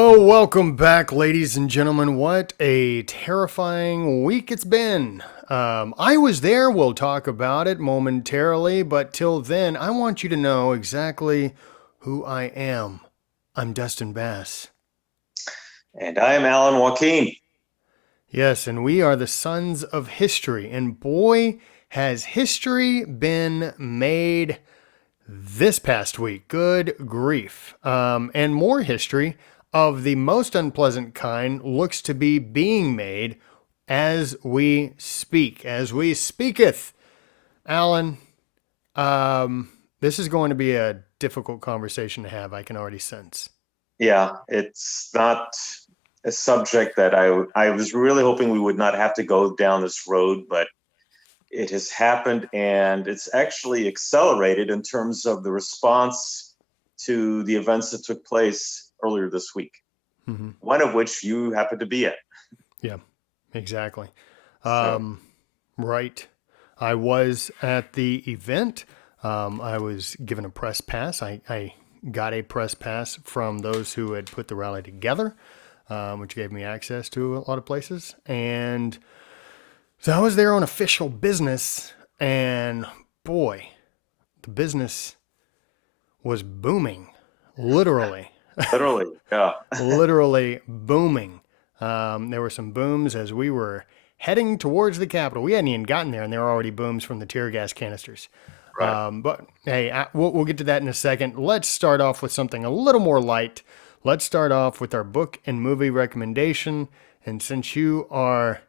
Oh, welcome back, ladies and gentlemen. What a terrifying week it's been. I was there. We'll talk about it momentarily, but till then, I want you to know exactly who I am. I'm Dustin Bass. And I am Alan Wakim. Yes, and we are the Sons of History. And boy, has history been made this past week. Good grief. And more history of the most unpleasant kind looks to be being made as we speak, as we speaketh. Alan, this is going to be a difficult conversation to have, I can already sense. Yeah, it's not a subject that I was really hoping we would not have to go down this road, but it has happened and it's actually accelerated in terms of the response to the events that took place earlier this week. Mm-hmm. One of which you happened to be at. Yeah, exactly. Right. I was at the event. I was given a press pass. I got a press pass from those who had put the rally together, which gave me access to a lot of places. And so I was there on official business, and boy, the business was booming, literally. Literally, yeah. Literally booming. There were some booms as we were heading towards the Capitol. We hadn't even gotten there, and there were already booms from the tear gas canisters. Right. But hey, we'll get to that in a second. Let's start off with something a little more light. Let's start off with our book and movie recommendation. And since you are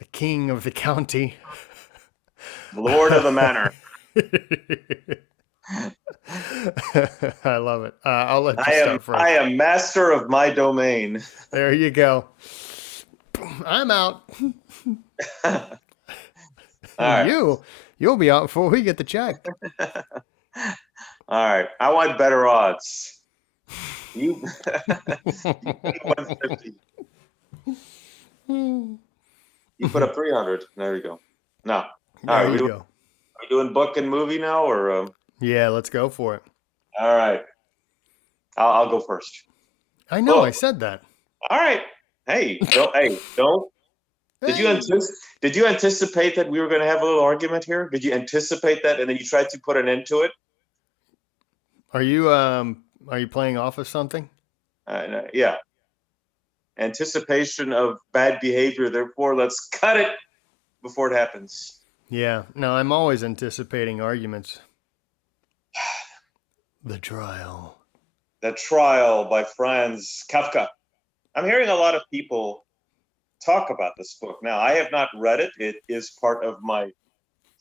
the king of the county, Lord of the manor. I love it. I'll let you start first. I am master of my domain. There you go. I'm out. All right. You'll be out before we get the check. All right. I want better odds. You 150. You put up 300. There you go. No. All right. Are we doing book and movie now, or? Yeah, let's go for it. All right. I'll go first. I know. I said that. All right. Hey, don't. Did you anticipate that we were going to have a little argument here? Did you anticipate that, and then you tried to put an end to it? Are you playing off of something? Yeah. Anticipation of bad behavior. Therefore, let's cut it before it happens. Yeah. No, I'm always anticipating arguments. The Trial. The Trial by Franz Kafka. I'm hearing a lot of people talk about this book. Now, I have not read it. It is part of my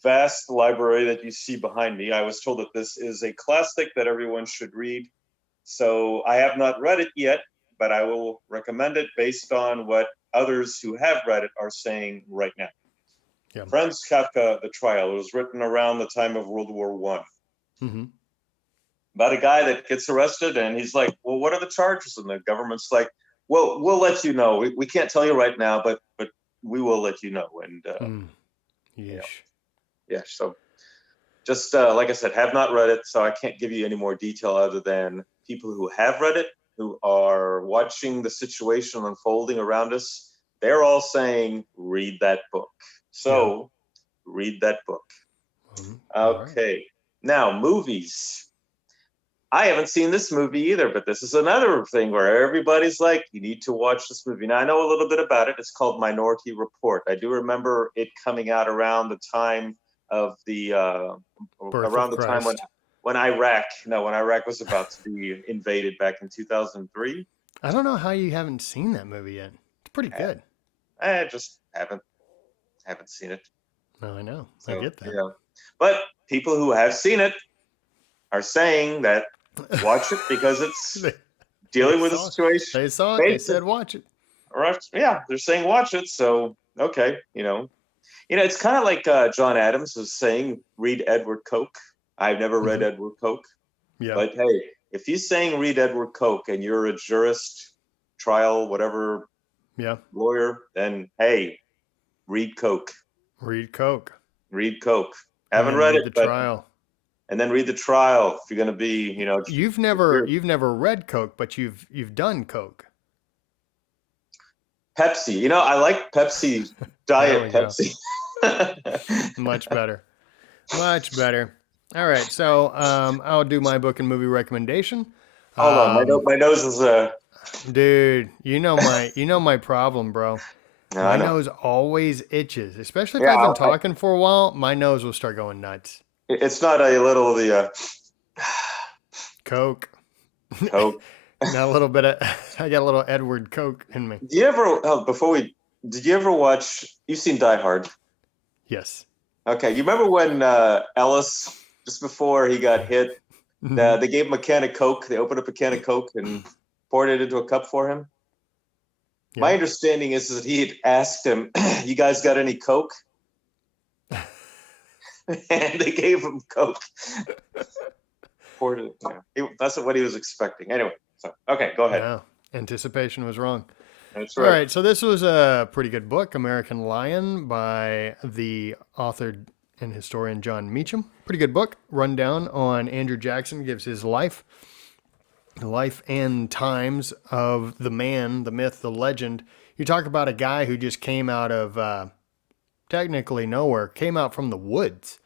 vast library that you see behind me. I was told that this is a classic that everyone should read. So I have not read it yet, but I will recommend it based on what others who have read it are saying right now. Yeah. Franz Kafka, The Trial. It was written around the time of World War I. Mm-hmm. About a guy that gets arrested, and he's like, well, what are the charges? And the government's like, well, we'll let you know. We can't tell you right now, but we will let you know. And yeah, so just like I said, have not read it, so I can't give you any more detail other than people who have read it, who are watching the situation unfolding around us. They're all saying, read that book. So read that book. Okay. Right. Now, movies. I haven't seen this movie either, but this is another thing where everybody's like, you need to watch this movie. Now, I know a little bit about it. It's called Minority Report. I do remember it coming out around the time of the time when Iraq was about to be invaded back in 2003. I don't know how you haven't seen that movie yet. It's pretty good. I just haven't seen it. No, I know. So, I get that. Yeah. But people who have seen it are saying that watch it because it's dealing with a situation. They saw it. They said watch it. Yeah, they're saying watch it. So okay, it's kind of like John Adams was saying, read Edward Coke. I've never read Edward Coke. Yeah. But hey, if he's saying read Edward Coke and you're a jurist, trial, whatever, lawyer, then hey, read Coke. Read Coke. Read Coke. Haven't read it, but Trial. And then read The Trial if you're going to be, You've never read Coke, but you've done Coke. Pepsi. You know, I like Pepsi, There Diet we go. Pepsi. Much better. Much better. All right, so I'll do my book and movie recommendation. Hold on, my nose is Dude, you know my problem, bro. no, My I know. nose always itches, especially if Yeah, I've been talking for a while. My nose will start going nuts. it's not a little the Coke, Coke. not a little bit of. I got a little Edward Coke in me. Do you ever did you ever watch? You've seen Die Hard. Yes. Okay, you remember when Ellis, just before he got hit, Mhm. they gave him a can of Coke. They opened up a can of Coke and poured it into a cup for him. My Yeah. understanding is that he had asked him, "You guys got any Coke?" And they gave him Coke. Poured it. Yeah. That's what he was expecting. Anyway, so okay, go ahead. No, anticipation was wrong. That's All right. right, so this was a pretty good book, American Lion, by the author and historian John Meacham. Pretty good book. Rundown on Andrew Jackson gives his life and times of the man, the myth, the legend. You talk about a guy who just came out of technically nowhere, came out from the woods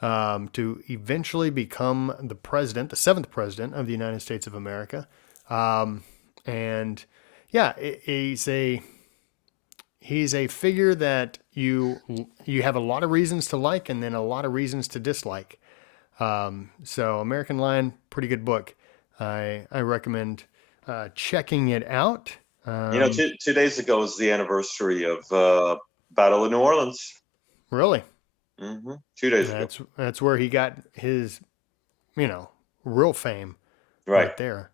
to eventually become the president, the seventh president of the United States of America. And yeah, he's a figure that you have a lot of reasons to like and then a lot of reasons to dislike. So American Lion, pretty good book. I recommend checking it out. You know, 2 days ago was the anniversary of Battle of New Orleans. Really, 2 days ago. that's where he got his real fame Right. right there.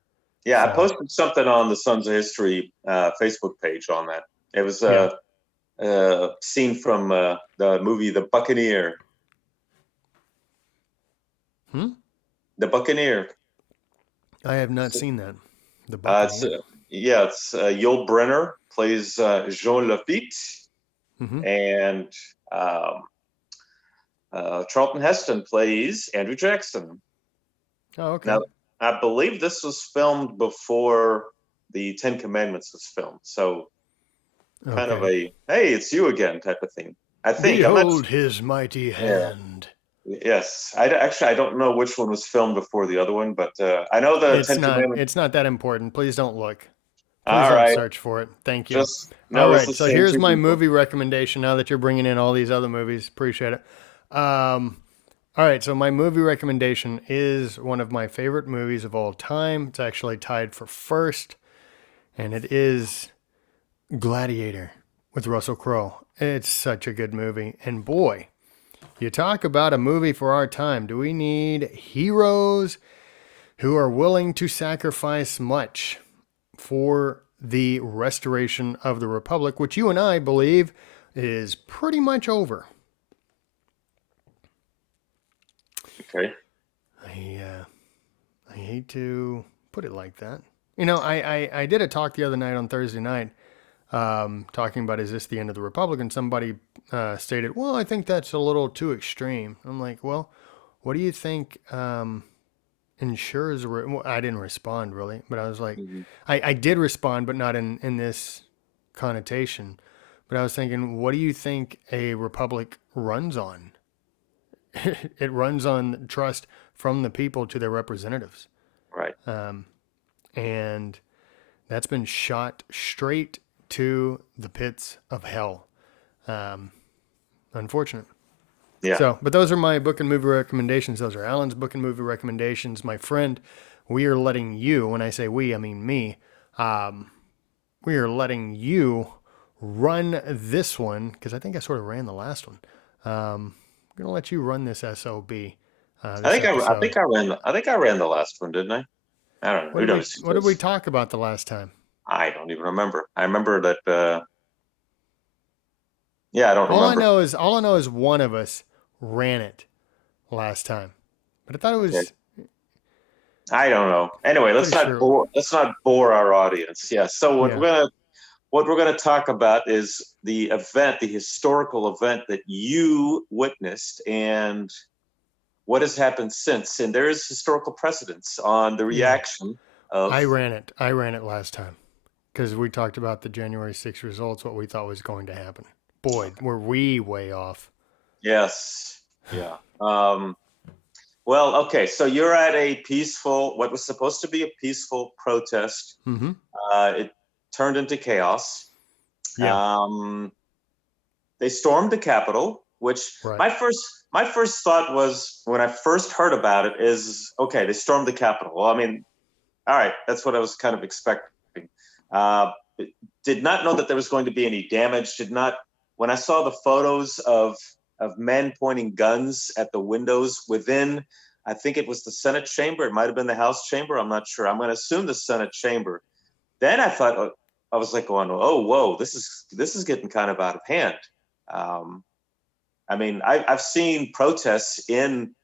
Yeah, I So, posted something on the Sons of History Facebook page on that. It was yeah. a scene from the movie The Buccaneer. The Buccaneer. I have not seen that. The It's Buccaneer. it's Yul Brynner plays Jean Lafitte, Mm-hmm. and Charlton Heston plays Andrew Jackson. Oh, okay. Now, I believe this was filmed before the Ten Commandments was filmed, so kind of Okay. a "Hey, it's you again" type of thing. I think I'm not. Behold his mighty Yeah. hand. Yes, I don't know which one was filmed before the other one, but I know the It's Ten not. Commandments. It's not that important. Please don't look. Please All don't right, search for it. Thank you. just All know it's right. the So same here's two my people. movie recommendation. Now that you're bringing in all these other movies, appreciate it. All right. So my movie recommendation is one of my favorite movies of all time. It's actually tied for first, and it is Gladiator with Russell Crowe. It's such a good movie, and boy, you talk about a movie for our time. Do we need heroes who are willing to sacrifice much for the restoration of the Republic, which you and I believe is pretty much over? Okay. I hate to put it like that. You know, I did a talk the other night on Thursday night talking about is this the end of the Republic? And somebody stated, well, I think that's a little too extreme. I'm like, well, what do you think ensures? Well, I didn't respond really, but I was like, Mhm. I did respond, but not in this connotation. But I was thinking, what do you think a republic runs on? It runs on trust from the people to their representatives. Right. And that's been shot straight to the pits of hell. Unfortunate. Yeah. So, but those are my book and movie recommendations. Those are Alan's book and movie recommendations. My friend, we are letting you, when I say we, I mean me, we are letting you run this one because I think I sort of ran the last one. I'm going to let you run this SOB, this I episode. think I ran the last one, didn't I? I don't know. Who knows? What did we talk about the last time? I don't even remember. I remember that. Yeah, I don't All remember. I know is one of us ran it last time, but I thought it was. Okay. I don't know. Anyway, let's Pretty not sure. bore. Let's not bore our audience. Yeah. So Yeah. what we're gonna talk about is the event, the historical event that you witnessed, and what has happened since. And there is historical precedence on the Yeah. reaction of. I ran it. I ran it last time. because we talked about the January 6th results, what we thought was going to happen. Boy, were we way off. Yes. Yeah. Well, okay. So you're at a peaceful, what was supposed to be a peaceful protest. Mm-hmm. It turned into chaos. Yeah. Um, they stormed the Capitol, which Right. my first thought was when I first heard about it is, okay, they stormed the Capitol. Well, I mean, all right, that's what I was kind of expecting. Uh, did not know that there was going to be any damage. Did not when I saw the photos of men pointing guns at the windows within. I think it was the Senate chamber. It might have been the House chamber. I'm not sure. I'm going to assume the Senate chamber. Then I thought, I was like going, oh, whoa, this is getting kind of out of hand. Um, I mean, I've seen protests in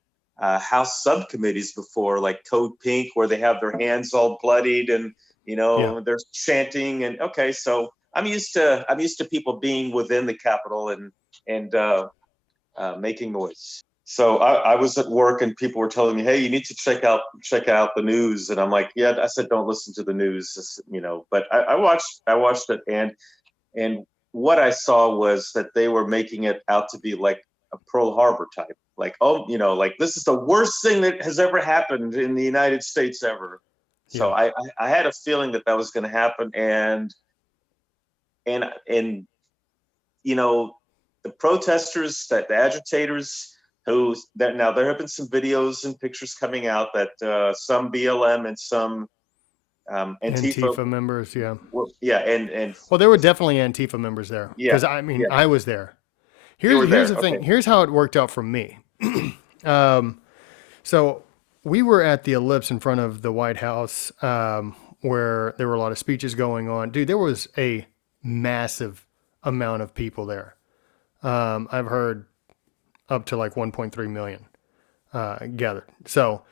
House subcommittees before, like Code Pink, where they have their hands all bloodied and Yeah. they're chanting. And okay, so I'm used to people being within the Capitol and making noise. So I was at work and people were telling me, "Hey, you need to check out the news." And I'm like, "Yeah." I said, "Don't listen to the news," But I watched it, and what I saw was that they were making it out to be like a Pearl Harbor type, like, oh, like this is the worst thing that has ever happened in the United States ever. So Yeah. I had a feeling that was going to happen, and the protesters, that the agitators, that now there have been some videos and pictures coming out that some BLM and some Antifa, Antifa members. Yeah. yeah, and Well, there were definitely Antifa members there yeah, because I mean, yeah, I was there. you were Here's there. the Okay. thing. Here's how it worked out for me. um, so we were at the Ellipse in front of the White House, where there were a lot of speeches going on. Dude, there was a massive amount of people there. I've heard up to like 1.3 million gathered. So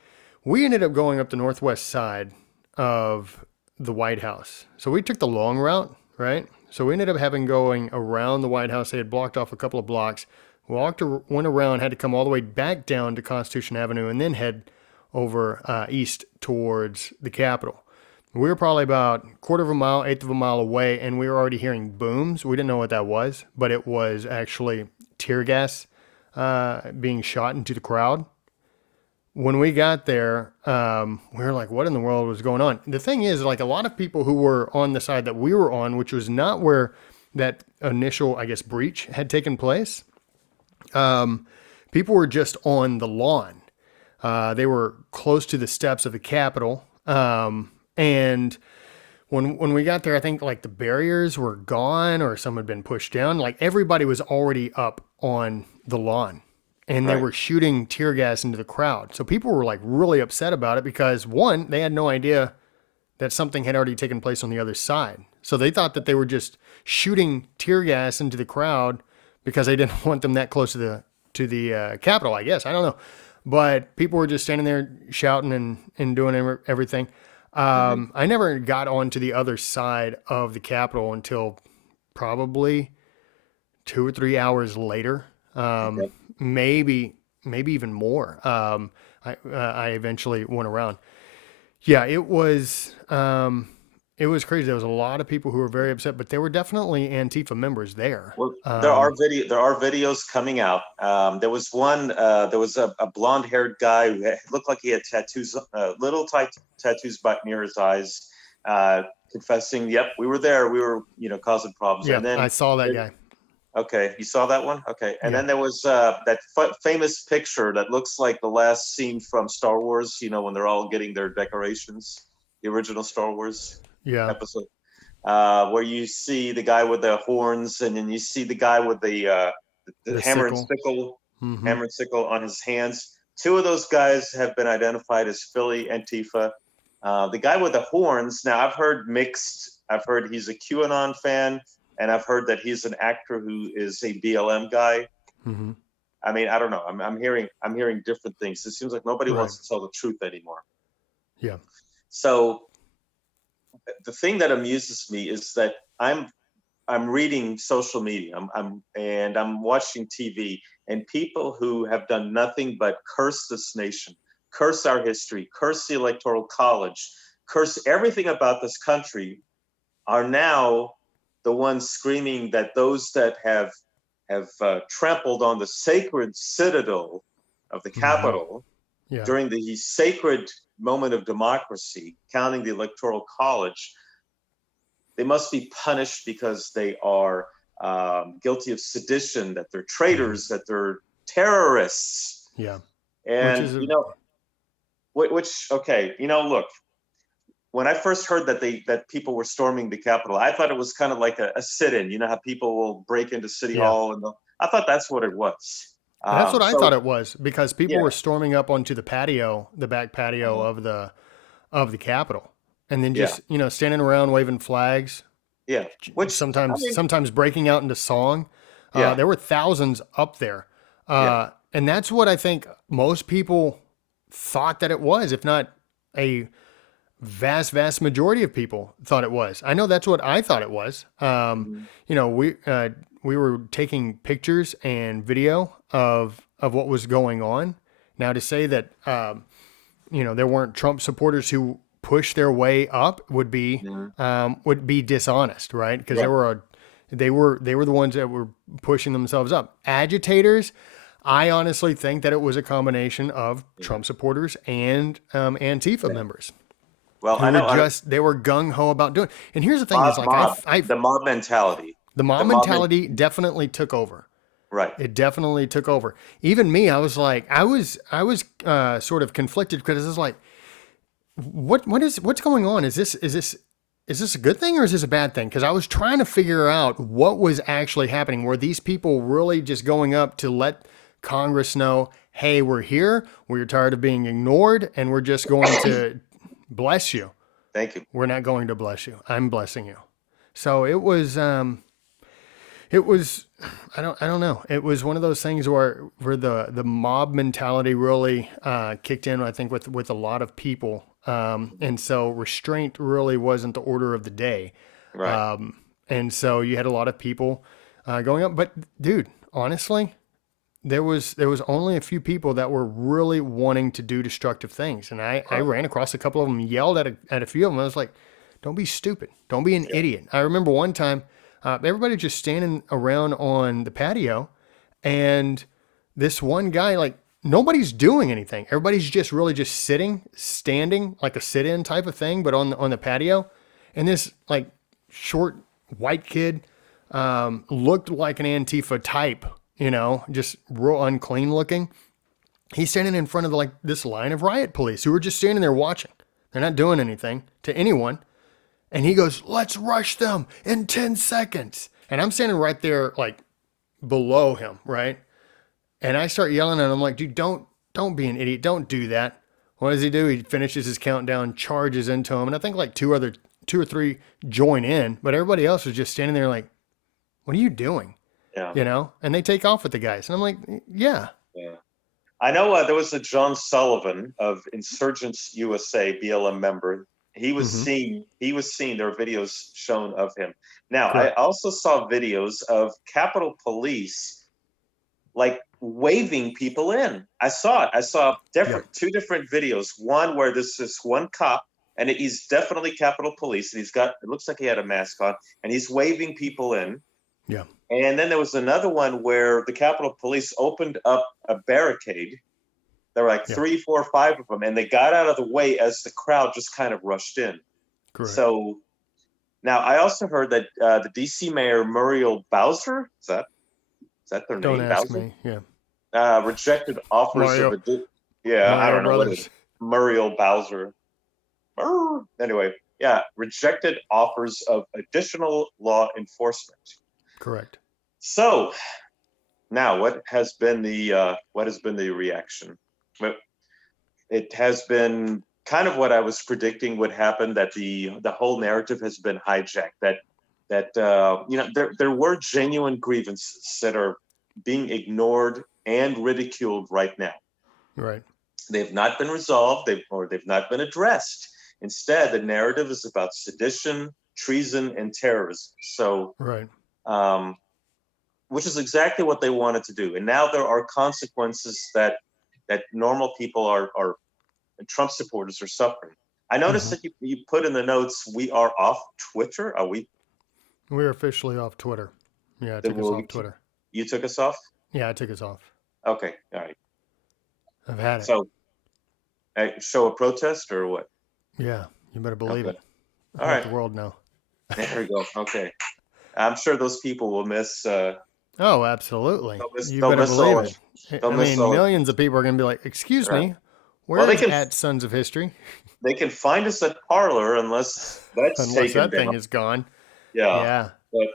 we ended up going up the northwest side of the White House. So we took the long route, right? So we ended up having going around the White House. They had blocked off a couple of blocks. Went around, had to come all the way back down to Constitution Avenue, and then head over east towards the Capitol. We were probably about quarter of a mile, eighth of a mile away, and we were already hearing booms. We didn't know what that was, but it was actually tear gas being shot into the crowd. When we got there, we were like, what in the world was going on? The thing is, like, a lot of people who were on the side that we were on, which was not where that initial, I guess, breach had taken place, people were just on the lawn. They were close to the steps of the Capitol. And when we got there, I think like the barriers were gone or some had been pushed down. Like everybody was already up on the lawn and they Right. were shooting tear gas into the crowd. So people were like really upset about it because one, they had no idea that something had already taken place on the other side. So they thought that they were just shooting tear gas into the crowd because they didn't want them that close to the Capitol, I guess. I don't know. But people were just standing there shouting and doing everything. Hmm. I never got onto the other side of the Capitol until probably 2 or 3 hours later. Okay. Maybe even more. I eventually went around. Yeah, it was crazy. There was a lot of people who were very upset, but there were definitely Antifa members there. Well, there are videos coming out. There was one. There was a blonde haired guy who looked like he had tattoos, little tight tattoos back near his eyes, confessing, "Yep, we were there. We were, causing problems." Yeah, And then, I saw that guy. okay, you saw that one. Okay, and Yeah, then there was that famous picture that looks like the last scene from Star Wars. When they're all getting their decorations, the original Star Wars yeah, episode, where you see the guy with the horns, and then you see the guy with the the hammer and sickle. sickle, Mm-hmm. hammer and sickle on his hands. Two of those guys have been identified as Philly Antifa. The guy with the horns. Now I've heard mixed. I've heard he's a QAnon fan, and I've heard that he's an actor who is a BLM guy. Mm-hmm. I mean, I don't know. I'm hearing different things. It seems like nobody Right. wants to tell the truth anymore. Yeah. So the thing that amuses me is that I'm reading social media. I'm watching TV, and people who have done nothing but curse this nation, curse our history, curse the Electoral College, curse everything about this country, are now the ones screaming that those that have trampled on the sacred citadel of the Mm-hmm. Capitol Yeah. during the sacred moment of democracy, counting the Electoral College, they must be punished because they are guilty of sedition, that they're Mm-hmm. traitors, that they're terrorists. Yeah. Which And, is a which, okay, look, when I first heard that people were storming the Capitol, I thought it was kind of like a sit-in. You know how people will break into City yeah. Hall, and I thought that's what it was. And that's what I thought So it was because people yeah, were storming up onto the patio, the back patio uh-huh. of the Capitol, and then Yeah, just standing around waving flags, yeah. Which I mean, sometimes breaking out into song. yeah, There were thousands up there, yeah, and that's what I think most people thought that it was, if not a vast majority of people thought it was. I know that's what I thought it was. mhm, We were taking pictures and video of what was going on. Now to say that there weren't Trump supporters who pushed their way up mhm. would be dishonest, right? Because Right. they were the ones that were pushing themselves up. Agitators, I honestly think that it was a combination of Yeah, Trump supporters and Antifa yeah. members Well, who I were know they were gung ho about doing. And here's the thing: is like I've the mob mentality, the the mom mob, mentality definitely took over. right. It definitely took over. Even me, I was like, I was sort of conflicted because it was like, what's going on? Is this a good thing or is this a bad thing? Because I was trying to figure out what was actually happening. Were these people really just going up to let Congress know, hey, we're here, we're tired of being ignored, and we're just going to bless you? Thank you. We're not going to bless you. I'm blessing you. So it was I don't know. It was one of those things where the mob mentality really kicked in. I think with a lot of people, and so restraint really wasn't the order of the day. Right. And so you had a lot of people going up. But dude, honestly, there was only a few people that were really wanting to do destructive things, and I Right. ran across a couple of them, yelled at a few of them. I was like, "Don't be stupid. Don't be an Yeah. idiot." I remember one time, everybody just standing around on the patio, and this one guy, like, nobody's doing anything. Everybody's just really just sitting, standing, like a sit-in type of thing, but on the patio. And this like short white kid looked like an Antifa type, just real unclean looking. He's standing in front of like this line of riot police who are just standing there watching. They're not doing anything to anyone. And he goes, "Let's rush them in 10 seconds." And I'm standing right there, like below him, right? And I start yelling at him, like, "Dude, don't be an idiot. Don't do that." What does he do? He finishes his countdown, charges into him, and I think like two or three join in, but everybody else is just standing there like, "What are you doing?" Yeah. And they take off with the guys. And I'm like, "Yeah." Yeah. I know there was a John Sullivan of Insurgents USA, BLM member. Mm-hmm. He was seen. There were videos shown of him. Now, I Correct. also saw videos of Capitol Police like waving people in. I saw it. I saw Yeah. two different videos. One where there's this one cop, and he's definitely Capitol Police, and it looks like he had a mask on, and he's waving people in. Yeah. And then there was another one where the Capitol Police opened up a barricade. There were like Yeah. three, four, five of them, and they got out of the way as the crowd just kind of rushed in. Correct. So now I also heard that the DC Mayor Muriel Bowser, is that their Don't name, ask Bowser? me. Yeah. Rejected offers of Mario. a yeah, I Mario don't know what it is. Brothers. Muriel Bowser. Anyway, yeah, rejected offers of additional law enforcement. Correct. So now, what has been the reaction? Well, it has been kind of what I was predicting would happen. That the whole narrative has been hijacked. There were genuine grievances that are being ignored and ridiculed right now. Right. They've not been resolved. They've not been addressed. Instead, the narrative is about sedition, treason, and terrorism. So Right. um, which is exactly what they wanted to do. And now there are consequences that normal people are and Trump supporters are suffering. I noticed Hmm. that you put in the notes, we are off Twitter. Are we? We're officially off Twitter. Yeah, I Then took us will off Twitter. you took us off? Yeah, I took us off. Okay, all right. I've had it. So, show a protest or what? Yeah, you better believe Okay, it. all Let right. the world know. There we go. Okay, I'm sure those people will miss. Oh, absolutely. You They'll better miss believe all. it. They'll I miss mean, all. millions of people are going to be like, excuse Right. me, Well, where is at Sons of History? they can find us at Parlor unless that's Unless taken that down. thing is gone. Yeah, Yeah.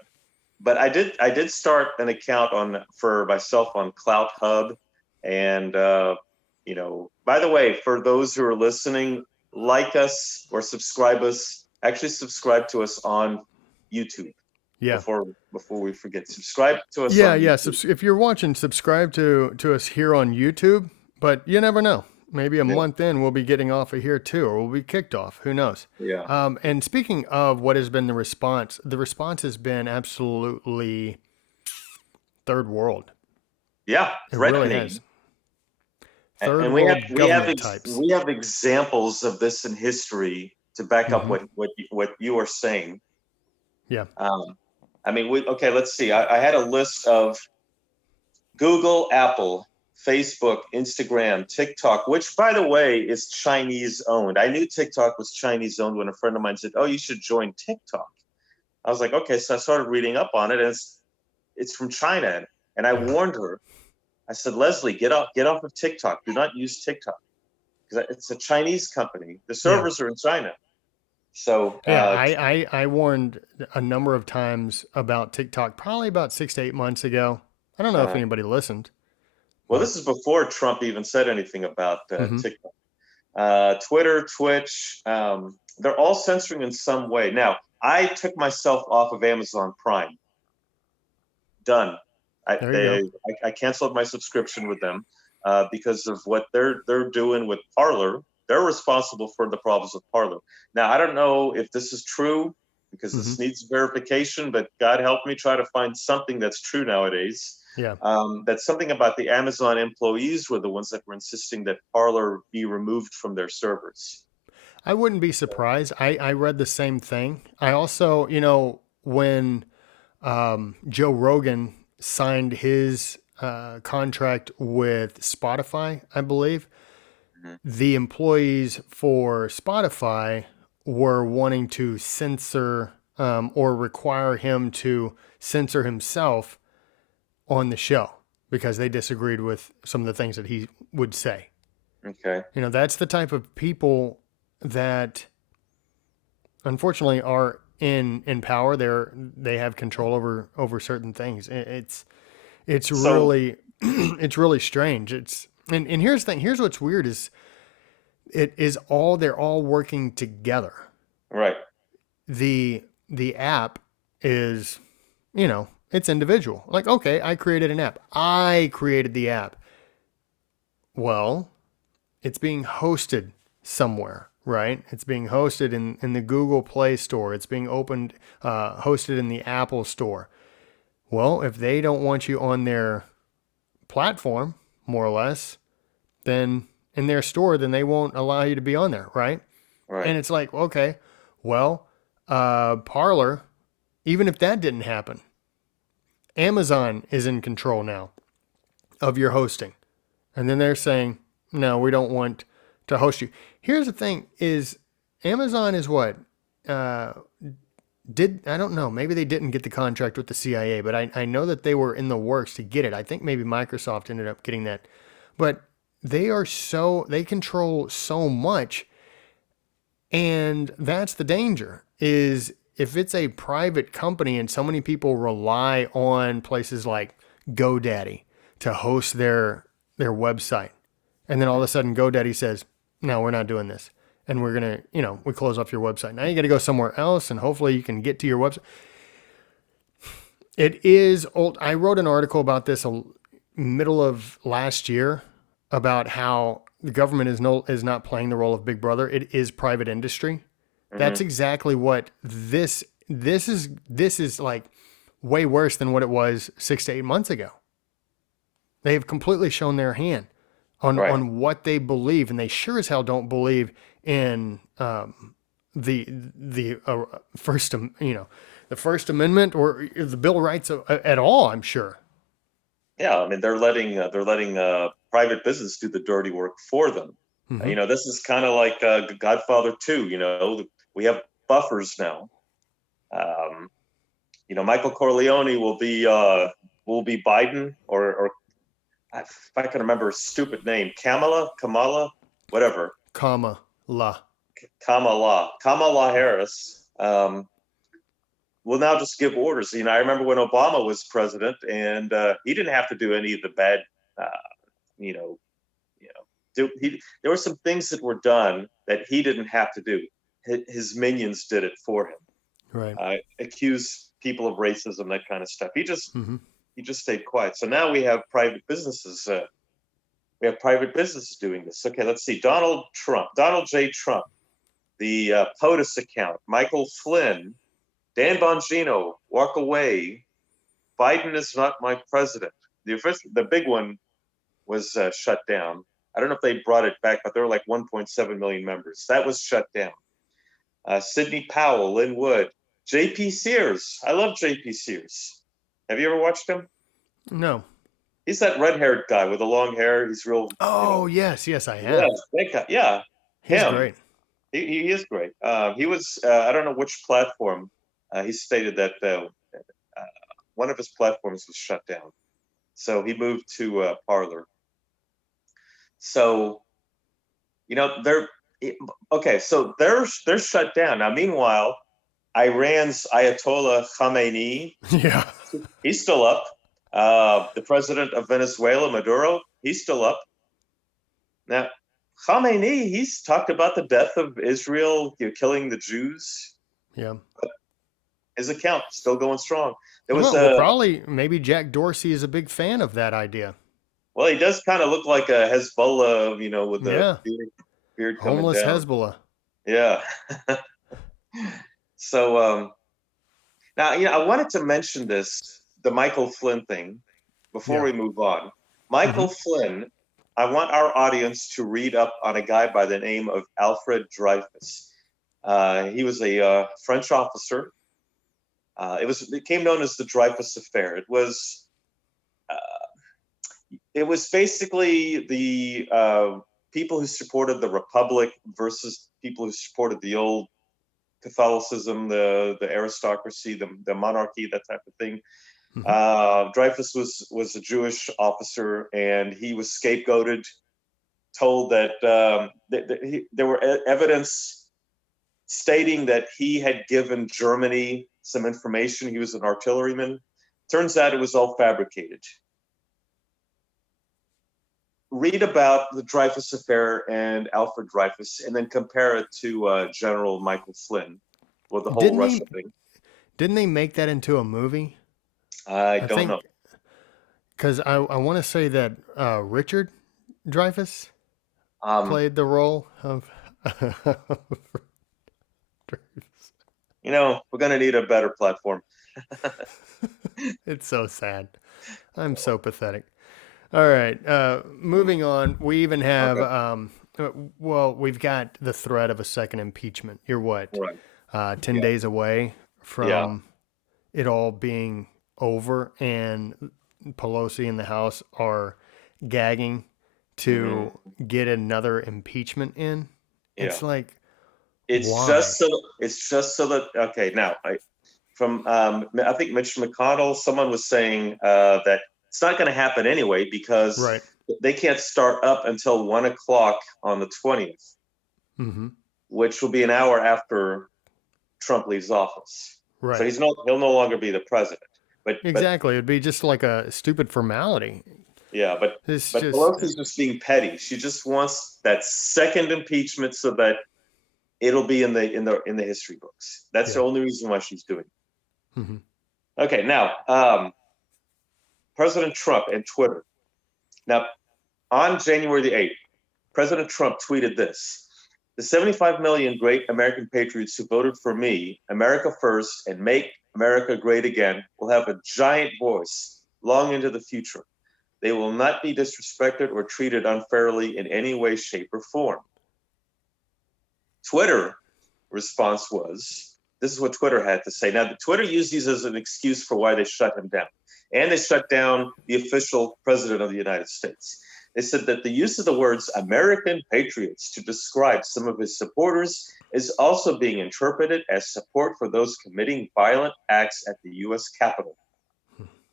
but I did start an account for myself on Clout Hub, and by the way, for those who are listening, like us or subscribe us. Actually, subscribe to us on YouTube Yeah. before we forget. Subscribe to us Yeah, on yeah. YouTube. If you're watching, subscribe to us here on YouTube. But you never know. Maybe a Yeah, month in, we'll be getting off of here too, or we'll be kicked off. Who knows? yeah. And speaking of what has been the response has been absolutely third world. Yeah, It really threatening. has. Third And world we have government types. we have examples of this in history to back up Hmm. what you are saying. Yeah. I mean, okay. Let's see. I had a list of Google, Apple, Facebook, Instagram, TikTok, which, by the way, is Chinese owned. I knew TikTok was Chinese owned when a friend of mine said, "Oh, you should join TikTok." I was like, "Okay." So I started reading up on it, and it's from China. And I Yeah. warned her. I said, "Leslie, get off of TikTok. Do not use TikTok because it's a Chinese company. The Yeah. servers are in China." So, Yeah. I warned a number of times about TikTok, probably about 6 to 8 months ago. I don't know if uh, anybody listened, well, but this is before Trump even said anything about hmm. TikTok. Twitter, Twitch, they're all censoring in some way. Now, I took myself off of Amazon Prime. Done. There you go. I canceled my subscription with them because of what they're doing with Parler. They're responsible for the problems with Parler. Now, I don't know if this is true because Hmm. this needs verification, but God help me try to find something that's true nowadays. Yeah. That's something about the Amazon employees were the ones that were insisting that Parler be removed from their servers. I wouldn't be surprised. I read the same thing. I also, when Joe Rogan signed his contract with Spotify, I believe, Mhm. the employees for Spotify were wanting to censor or require him to censor himself on the show because they disagreed with some of the things that he would say. Okay. That's the type of people that unfortunately are in power. They have control over certain things. It's So, really it's really strange. And here's the thing. Here's what's weird is they're all working together. right. The app is, it's individual. Like, okay, I created an app. I created the app. Well, it's being hosted somewhere, right? It's being hosted in the Google Play Store. It's being hosted in the Apple Store. Well, if they don't want you on their platform, more or less, then in their store, then they won't allow you to be on there, right? Right. And it's like, okay, well, Parler, even if that didn't happen, Amazon is in control now of your hosting. And then they're saying, no, we don't want to host you. Here's the thing is Amazon is what? Uh, I don't know. Maybe they didn't get the contract with the CIA, but I know that they were in the works to get it. I think maybe Microsoft ended up getting that. But they control so much. And that's the danger is if it's a private company and so many people rely on places like GoDaddy to host their website. And then all of a sudden GoDaddy says, no, we're not doing this. And we're going to, we close off your website. Now you got to go somewhere else and hopefully you can get to your website. It is old. I wrote an article about this middle of last year about how the government is not playing the role of Big Brother. It is private industry. That's Hmm. exactly what this is. This is like way worse than what it was 6 to 8 months ago. They have completely shown their hand Right. on what they believe, and they sure as hell don't believe in the first the First Amendment or the Bill of Rights at all. I'm sure. Yeah, I mean they're letting private business do the dirty work for them. Hmm. This is kind of like Godfather 2. We have buffers now. Um, Michael Corleone will be Biden or if I can remember a stupid name, Kamala, whatever, Kamala. Kamala Harris. Will now just give orders. I remember when Obama was president, and he didn't have to do any of the bad, uh, you know, there were some things that were done that he didn't have to do. His minions did it for him. Right. Accuse people of racism, that kind of stuff. He just Hmm. he just stayed quiet. So now we have private businesses. Doing this. Okay, let's see. Donald J. Trump, the POTUS account, Michael Flynn, Dan Bongino, walk away. Biden is not my president. The big one was shut down. I don't know if they brought it back, but there were like 1.7 million members. That was shut down. Sidney Powell, Lynn Wood, J.P. Sears. I love J.P. Sears. Have you ever watched him? No. He's that red-haired guy with the long hair. He's real. Oh, yes, I Yeah, have. that guy. Yeah, He's him. great. He is great. He was. I don't know which platform. He stated that one of his platforms was shut down, so he moved to Parler. So they're okay. So they're shut down now. Meanwhile, Iran's Ayatollah Khamenei, Yeah. he's still up. The president of Venezuela, Maduro, he's still up. Now, Khamenei, he's talked about the death of Israel, killing the Jews. Yeah. His account still going strong. There was Well, probably maybe Jack Dorsey is a big fan of that idea. well, he does kind of look like a Hezbollah, with the Yeah. beard coming Homeless down. Hezbollah. Yeah. So now, I wanted to mention the Michael Flynn thing, before Yeah. we move on. Michael Flynn, I want our audience to read up on a guy by the name of Alfred Dreyfus. He was a French officer. It became known as the Dreyfus Affair. It was basically the people who supported the Republic versus people who supported the old Catholicism, the aristocracy, the monarchy, that type of thing. Dreyfus was a Jewish officer, and he was scapegoated, told that there were evidence stating that he had given Germany some information. He was an artilleryman. Turns out it was all fabricated. Read about the Dreyfus Affair and Alfred Dreyfus, and then compare it to General Michael Flynn with the whole Russia thing. Didn't they make that into a movie? I don't know. Because I want to say that Richard Dreyfus played the role of Dreyfus. We're going to need a better platform. It's so sad. I'm so pathetic. All right. Moving on. We even have, we've got the threat of a second impeachment. You're what? Right. 10 days away from it all being over, and Pelosi and the House are gagging to get another impeachment in. Yeah. It's like, it's why? just so that okay. Now, I think Mitch McConnell, someone was saying that it's not going to happen anyway because they can't start up until 1:00 on the 20th, which will be an hour after Trump leaves office. Right. So he'll no longer be the president. But it'd be just like a stupid formality. Yeah, but Pelosi's just being petty. She just wants that second impeachment so that it'll be in the history books. That's the only reason why she's doing it. Okay, now President Trump and Twitter. Now, on January the 8th, President Trump tweeted this: "The 75 million great American patriots who voted for me, America first, and make America great again, will have a giant voice long into the future. They will not be disrespected or treated unfairly in any way, shape, or form." Twitter response was, this is what Twitter had to say. Now, Twitter used these as an excuse for why they shut him down. And they shut down the official president of the United States. They said that the use of the words American patriots to describe some of his supporters is also being interpreted as support for those committing violent acts at the U.S. Capitol.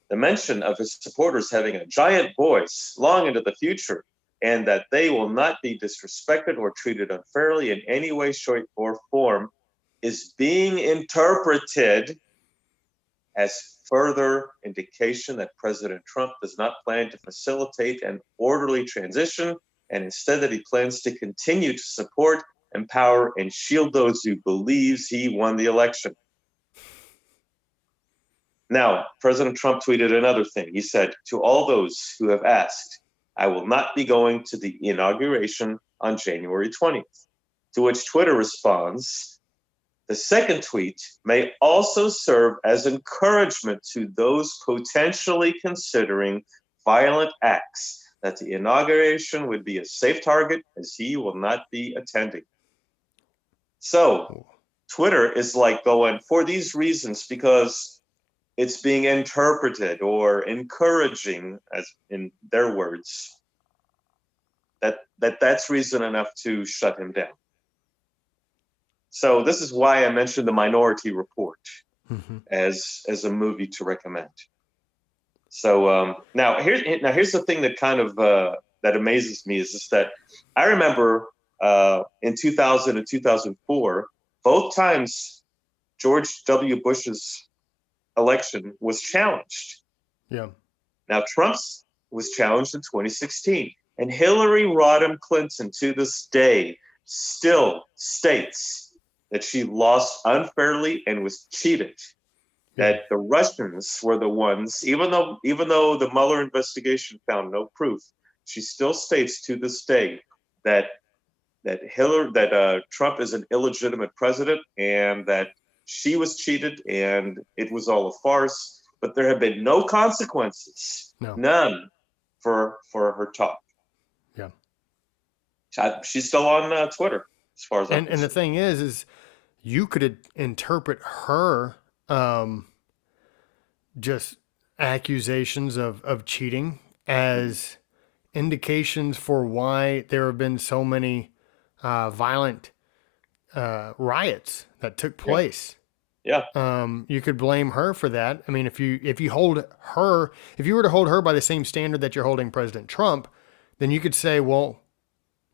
The mention of his supporters having a giant voice long into the future and that they will not be disrespected or treated unfairly in any way, shape, or form is being interpreted as further indication that President Trump does not plan to facilitate an orderly transition, and instead that he plans to continue to support, empower, and shield those who believes he won the election. Now, President Trump tweeted another thing. He said, to all those who have asked, I will not be going to the inauguration on January 20th. To which Twitter responds, the second tweet may also serve as encouragement to those potentially considering violent acts that the inauguration would be a safe target as he will not be attending. So Twitter is like going, for these reasons, because it's being interpreted or encouraging, as in their words, that's reason enough to shut him down. So this is why I mentioned the Minority Report as a movie to recommend. So now here's the thing that kind of that amazes me is just that I remember in 2000 and 2004, both times George W. Bush's election was challenged. Yeah. Now Trump's was challenged in 2016, and Hillary Rodham Clinton to this day still states that she lost unfairly and was cheated. That the Russians were the ones, even though the Mueller investigation found no proof, she still states to this day that Trump is an illegitimate president and that she was cheated and it was all a farce. But there have been no consequences, none, for her talk. Yeah, she's still on Twitter, as far as I'm concerned. And the thing is you could interpret her just accusations of cheating as indications for why there have been so many violent riots that took place. Yeah. You could blame her for that. I mean, if you were to hold her by the same standard that you're holding President Trump, then you could say, well,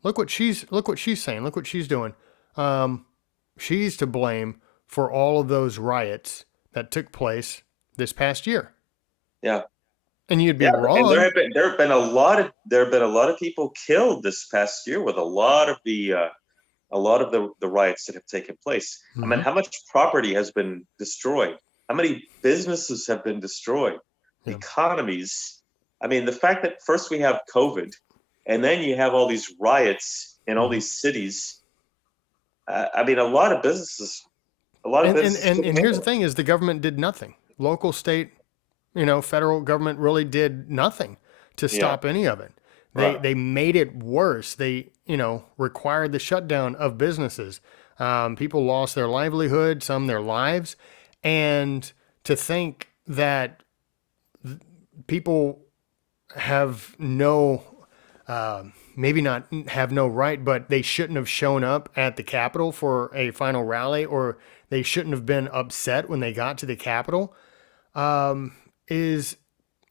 look what she's saying. Look what she's doing. She's to blame for all of those riots that took place this past year. Yeah. And you'd be wrong. And there have been a lot of people killed this past year with a lot of the riots that have taken place. I mean, how much property has been destroyed? How many businesses have been destroyed? Economies. I mean, the fact that first we have COVID, and then you have all these riots in all these cities. I mean, a lot of businesses. And here's the thing: is the government did nothing. Local, state, federal government really did nothing to stop any of it. They made it worse. They required the shutdown of businesses. People lost their livelihood, some their lives, and to think that people have maybe not have no right, but they shouldn't have shown up at the Capitol for a final rally, or they shouldn't have been upset when they got to the Capitol, is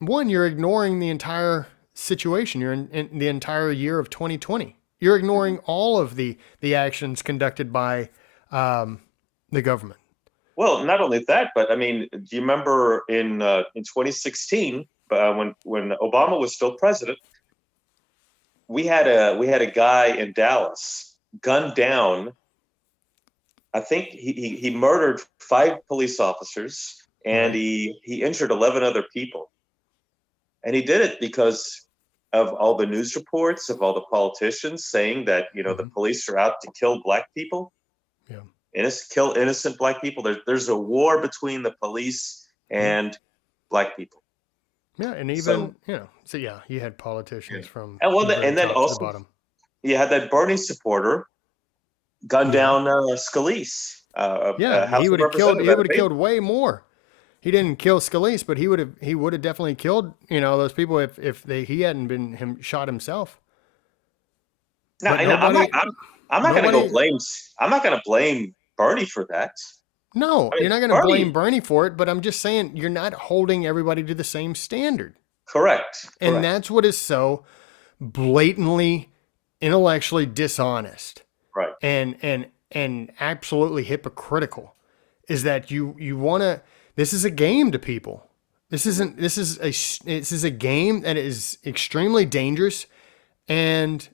one, you're ignoring the entire situation. You're in the entire year of 2020. You're ignoring all of the actions conducted by the government. Well, not only that, but I mean, do you remember in 2016 when Obama was still president? We had a guy in Dallas gunned down. I think he murdered 5 police officers and he injured 11 other people. And he did it because of all the news reports, of all the politicians saying that, the police are out to kill black people. Yeah. Kill innocent black people. There's a war between the police and black people. Yeah, and even you had politicians from and then the also bottom. You had that Bernie supporter gunned Yeah. down Scalise, Yeah. House He of would have killed. Representatives. He At a would have killed way more. He didn't kill Scalise, but he would have definitely killed those people if he hadn't been him shot himself. No, But I know. nobody I'm not going to go nobody blame. I'm not going to blame Bernie for that. No, I you're mean, not going to blame Bernie. Bernie for it, but I'm just saying you're not holding everybody to the same standard. Correct. And Correct. that's what is so blatantly intellectually dishonest Right. and absolutely hypocritical is that you want to this is a game to people. This is a game that is extremely dangerous and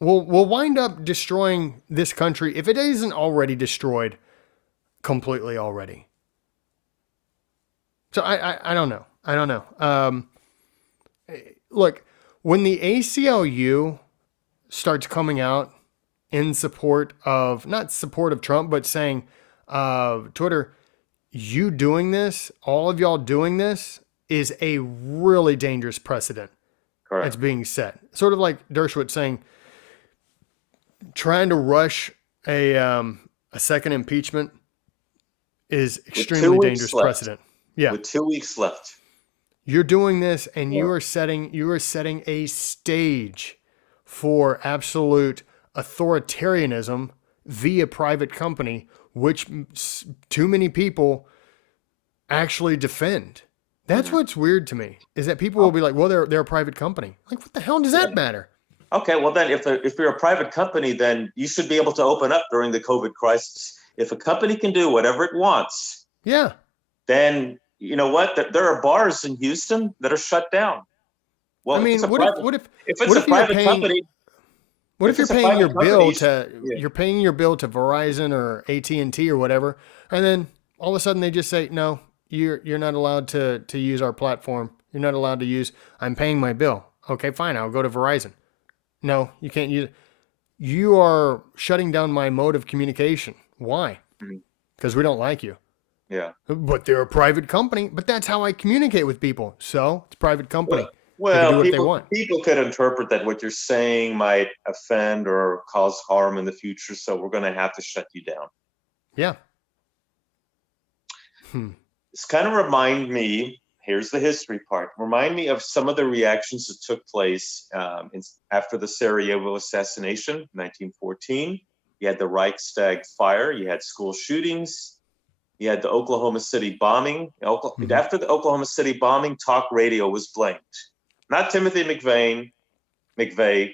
will wind up destroying this country if it isn't already destroyed completely already. So I don't know. I don't know. Look, when the ACLU starts coming out in support of not support of Trump, but saying, Twitter, you doing this, all of y'all doing this is a really dangerous precedent that's Correct. being set. Sort of like Dershowitz saying, trying to rush a second impeachment is With 2 extremely weeks dangerous left. precedent. Yeah. With 2 weeks left. You're doing this and Yeah. you are setting a stage for absolute authoritarianism via private company, which too many people actually defend. That's Mhm. what's weird to me is that people will be like, well, they're a private company. Like, what the hell does that matter? Okay, well then, if you're a private company, then you should be able to open up during the COVID crisis. If a company can do whatever it wants, Yeah. then you know what? There are bars in Houston that are shut down. I Well, if it's mean, a private, if it's what a if you're private paying, company, what if if you're it's a paying your private company, bill to yeah. you're paying your bill to Verizon or AT&T or whatever, and then all of a sudden they just say, no, you're not allowed to use our platform. You're not allowed to use. I'm paying my bill. Okay, fine. I'll go to Verizon. No, you can't use. You are shutting down my mode of communication. Why? Mhm. Because we don't like you. Yeah. But they're a private company. But that's how I communicate with people. So it's a private company. Well, They can do well, what they want. people could interpret that what you're saying might offend or cause harm in the future, so we're going to have to shut you down. Yeah. Hmm. This kind of remind me. Here's the history part. Remind me of some of the reactions that took place after the Sarajevo assassination, 1914. You had the Reichstag fire. You had school shootings. You had the Oklahoma City bombing. Mm-hmm. After the Oklahoma City bombing, talk radio was blamed. Not Timothy McVeigh,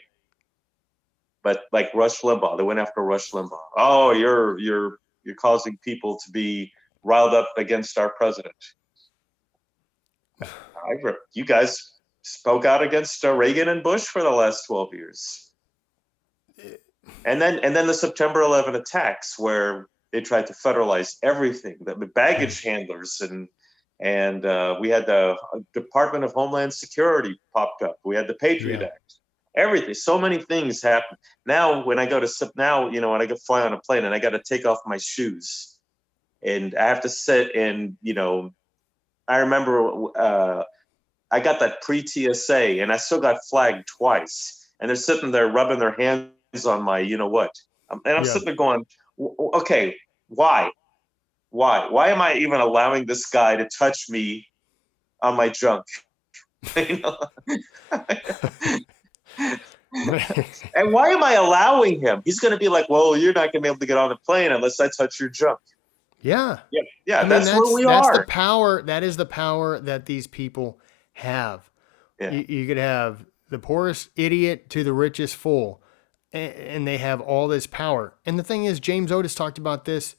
but like Rush Limbaugh. They went after Rush Limbaugh. Oh, you're causing people to be riled up against our president. You guys spoke out against Reagan and Bush for the last 12 years. And then the September 11 attacks where they tried to federalize everything, the baggage handlers and we had the Department of Homeland Security popped up. We had the Patriot Yeah. Act. Everything, so many things happen. Now, when I go fly on a plane and I got to take off my shoes and I have to sit and, I remember I got that pre-TSA and I still got flagged twice. And they're sitting there rubbing their hands on my, you know what? And I'm Yeah. sitting there going, okay, why? Why am I even allowing this guy to touch me on my junk? You know? And why am I allowing him? He's going to be like, well, you're not going to be able to get on the plane unless I touch your junk. Yeah. Yeah, I mean, that's where we that's the are. power. That is the power that these people have. Yeah. You could have the poorest idiot to the richest fool, and they have all this power. And the thing is, James Otis talked about this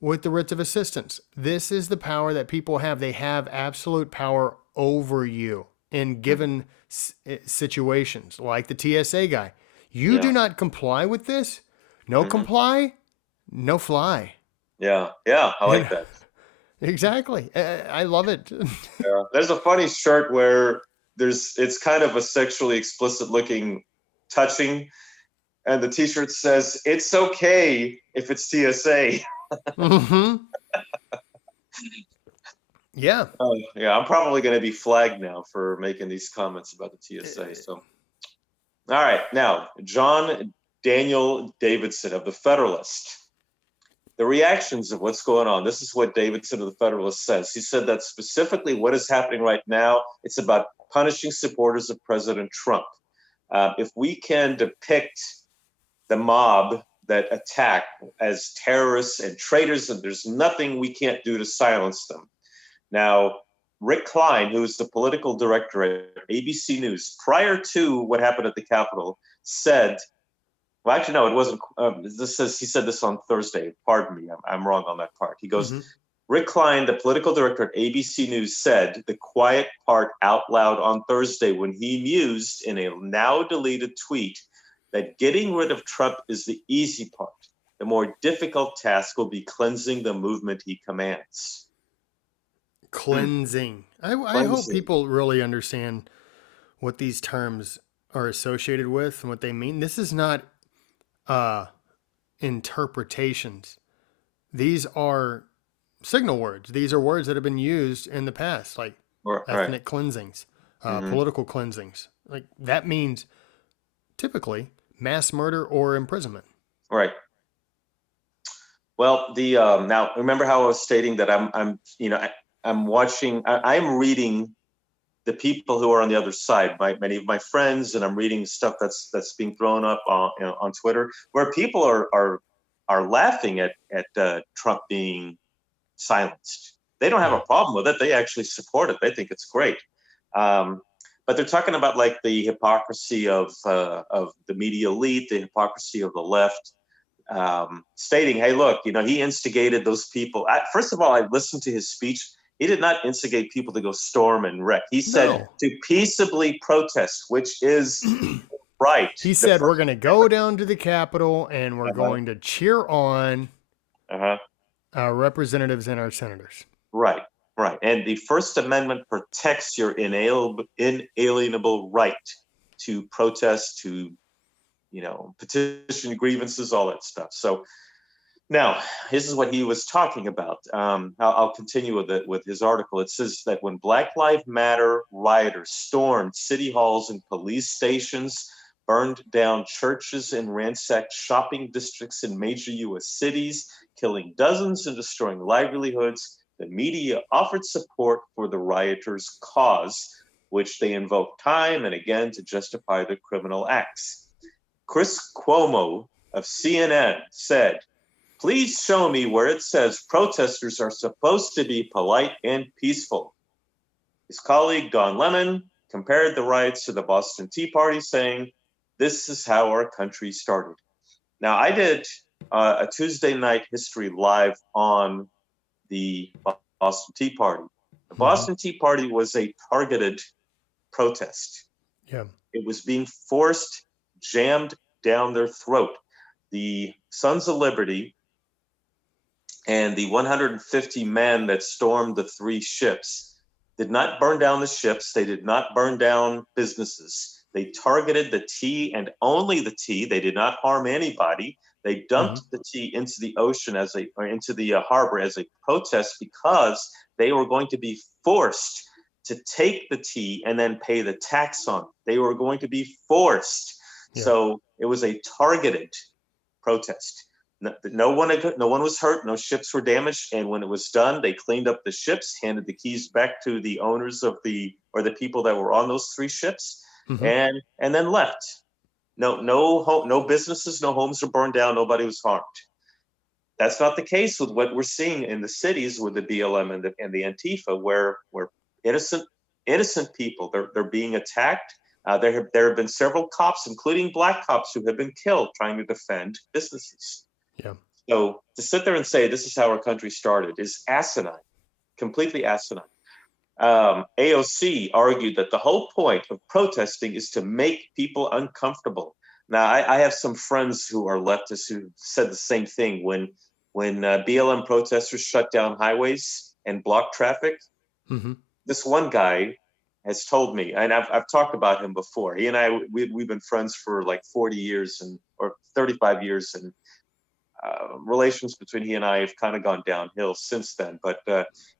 with the writs of assistance. This is the power that people have. They have absolute power over you in given situations, like the TSA guy. You do Yeah. not comply with this. No comply, no fly. Yeah. I like that. Exactly. I love it. Yeah. There's a funny shirt where it's kind of a sexually explicit looking touching, and the T-shirt says it's okay if it's TSA. Mm-hmm. Yeah. Yeah, I'm probably going to be flagged now for making these comments about the TSA. So, all right, now John Daniel Davidson of the Federalist. The reactions of what's going on. This is what Davidson of the Federalist says. He said that specifically what is happening right now, it's about punishing supporters of President Trump. If we can depict the mob that attack as terrorists and traitors, and there's nothing we can't do to silence them. Now, Rick Klein, who is the political director at ABC News, prior to what happened at the Capitol, said, well, actually, no, it wasn't. He said this on Thursday. Pardon me, I'm wrong on that part. He goes, Rick Klein, the political director at ABC News, said the quiet part out loud on Thursday when he mused in a now deleted tweet that getting rid of Trump is the easy part. The more difficult task will be cleansing the movement he commands. Cleansing. I hope people really understand what these terms are associated with and what they mean. This is not interpretations. These are signal words. These are words that have been used in the past, like ethnic cleansings, political cleansings. Like that means typically mass murder or imprisonment. Right. Well, the now remember how I was stating that I'm reading the people who are on the other side, many of my friends, and I'm reading stuff that's being thrown up on Twitter, where people are laughing at Trump being silenced. They don't have a problem with it. They actually support it. They think it's great. But they're talking about like the hypocrisy of the media elite, the hypocrisy of the left, stating, "Hey, look, he instigated those people." First of all, I listened to his speech. He did not instigate people to go storm and wreck. He said to peaceably protest, which is right. He said we're going to go down to the Capitol and we're going to cheer on our representatives and our senators. Right. And the First Amendment protects your inalienable right to protest, to, petition grievances, all that stuff. So now, this is what he was talking about. I'll continue with his article. It says that when Black Lives Matter rioters stormed city halls and police stations, burned down churches and ransacked shopping districts in major U.S. cities, killing dozens and destroying livelihoods, the media offered support for the rioters' cause, which they invoked time and again to justify their criminal acts. Chris Cuomo of CNN said, "Please show me where it says protesters are supposed to be polite and peaceful." His colleague Don Lemon compared the riots to the Boston Tea Party, saying, "This is how our country started." Now, I did a Tuesday night history live on the Boston Tea Party. The Boston Tea Party was a targeted protest. Yeah. It was being forced, jammed down their throat. The Sons of Liberty and the 150 men that stormed the 3 ships did not burn down the ships. They did not burn down businesses. They targeted the tea and only the tea. They did not harm anybody. They dumped the tea into the ocean into the harbor as a protest because they were going to be forced to take the tea and then pay the tax on it. They were going to be forced. Yeah. So it was a targeted protest. No one was hurt. No ships were damaged. And when it was done, they cleaned up the ships, handed the keys back to the owners of the people that were on those 3 ships, and then left. No businesses, no homes were burned down. Nobody was harmed. That's not the case with what we're seeing in the cities with the BLM and the Antifa, where innocent people they're being attacked. There have been several cops, including black cops, who have been killed trying to defend businesses. Yeah. So to sit there and say this is how our country started is asinine, completely asinine. AOC argued that the whole point of protesting is to make people uncomfortable. Now, I have some friends who are leftists who said the same thing when BLM protesters shut down highways and blocked traffic. This one guy has told me, and I've talked about him before. He and I we've been friends for like 40 years or 35 years, and relations between he and I have kind of gone downhill since then. But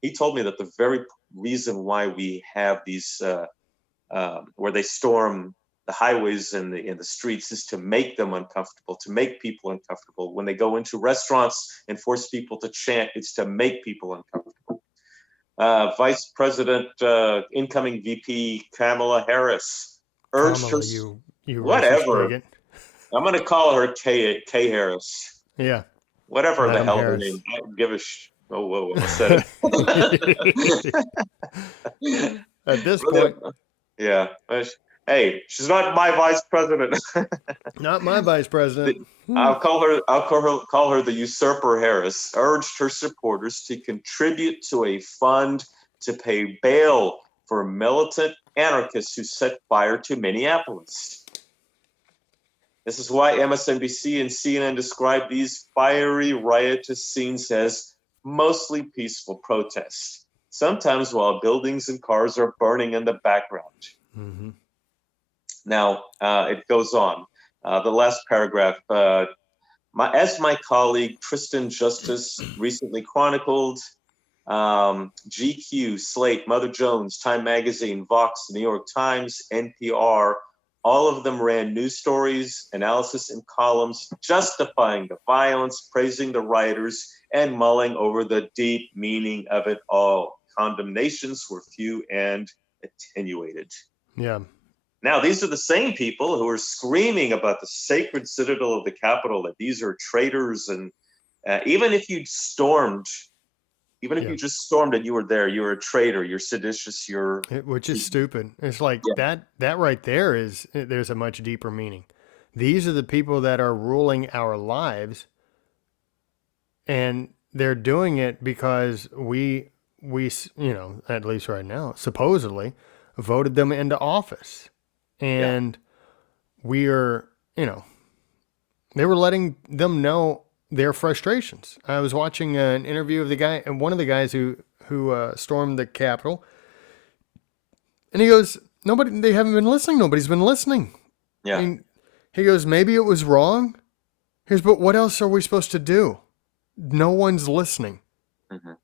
he told me that the very reason why we have these where they storm the highways and the streets is to make them uncomfortable, to make people uncomfortable. When they go into restaurants and force people to chant, it's to make people uncomfortable. Vice President, incoming VP Kamala Harris urged her. Kamala, you racist Whatever. bigot. I'm going to call her K Harris. Yeah. Whatever the Madam hell Harris. her name. I don't give a Oh, whoa, I said it. At this point. Yeah. Hey, she's not my vice president. Not my vice president. I'll call her the usurper Harris. Urged her supporters to contribute to a fund to pay bail for militant anarchists who set fire to Minneapolis. This is why MSNBC and CNN describe these fiery, riotous scenes as mostly peaceful protests, sometimes while buildings and cars are burning in the background. Mm-hmm. Now, it goes on. The last paragraph, as my colleague Tristan Justice recently chronicled, GQ, Slate, Mother Jones, Time Magazine, Vox, New York Times, NPR, all of them ran news stories, analysis, and columns justifying the violence, praising the rioters, and mulling over the deep meaning of it all. Condemnations were few and attenuated. Yeah. Now, these are the same people who are screaming about the sacred citadel of the Capitol, that these are traitors. And even if you just stormed and you were there, you're a traitor, you're seditious, which is stupid. It's like that right there there's a much deeper meaning. These are the people that are ruling our lives, and they're doing it because we, at least right now, supposedly voted them into office. And we are, they were letting them know their frustrations. I was watching an interview of the guy, and one of the guys who stormed the Capitol, and he goes, they haven't been listening. Nobody's been listening. Yeah. I mean, he goes, maybe it was wrong. But what else are we supposed to do? No one's listening. Mm-hmm.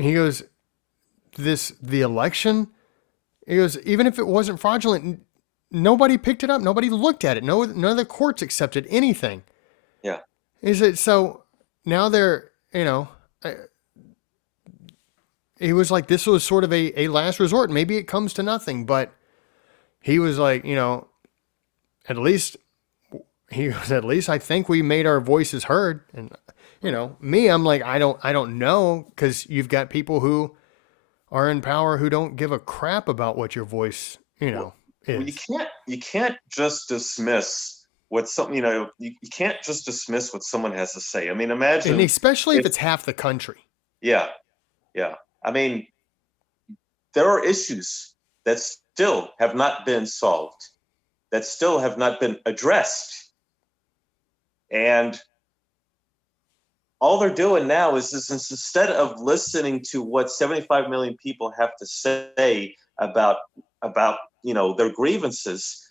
He goes, the election, he goes, even if it wasn't fraudulent, nobody picked it up. Nobody looked at it. None of the courts accepted anything. Yeah. He said, so now they're, he was like, this was sort of a last resort. Maybe it comes to nothing, but he was like, at least I think we made our voices heard. And, me, I'm like, I don't know. 'Cause you've got people who are in power who don't give a crap about what your voice, is. Well, you can't just dismiss what something, you can't just dismiss what someone has to say. I mean, imagine. And especially if it's half the country. Yeah. Yeah. I mean, there are issues that still have not been solved, that still have not been addressed. And all they're doing now is instead of listening to what 75 million people have to say about their grievances,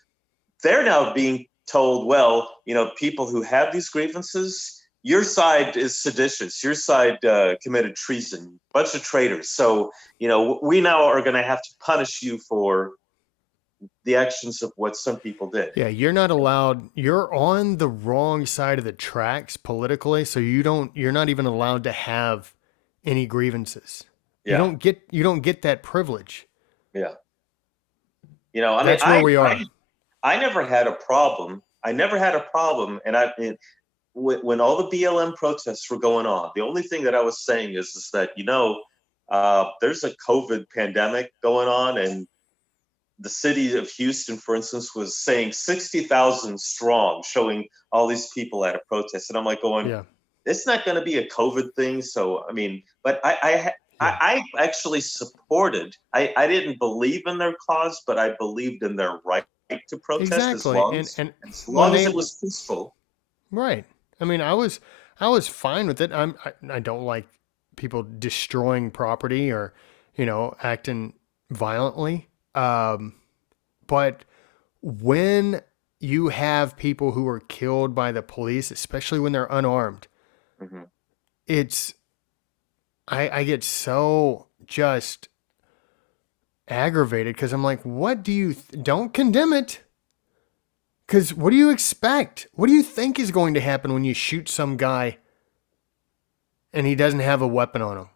they're now being told, well, people who have these grievances, your side is seditious, your side committed treason, bunch of traitors. So, we now are going to have to punish you for the actions of what some people did. Yeah, you're not allowed. You're on the wrong side of the tracks politically, so you're not even allowed to have any grievances. Yeah. You don't get that privilege. Yeah. That's where we are. I never had a problem. And when all the BLM protests were going on, the only thing that I was saying is that, there's a COVID pandemic going on, and the city of Houston, for instance, was saying 60,000 strong, showing all these people at a protest. And I'm like going, it's not going to be a COVID thing. So, I mean, but I actually supported, I didn't believe in their cause, but I believed in their right to protest. Exactly. As long as it was peaceful. Right. I mean, I was fine with it. I don't like people destroying property or, acting violently. But when you have people who are killed by the police, especially when they're unarmed, mm-hmm. I get so just aggravated because I'm like, what do you, don't condemn it. Because what do you expect? What do you think is going to happen when you shoot some guy and he doesn't have a weapon on him?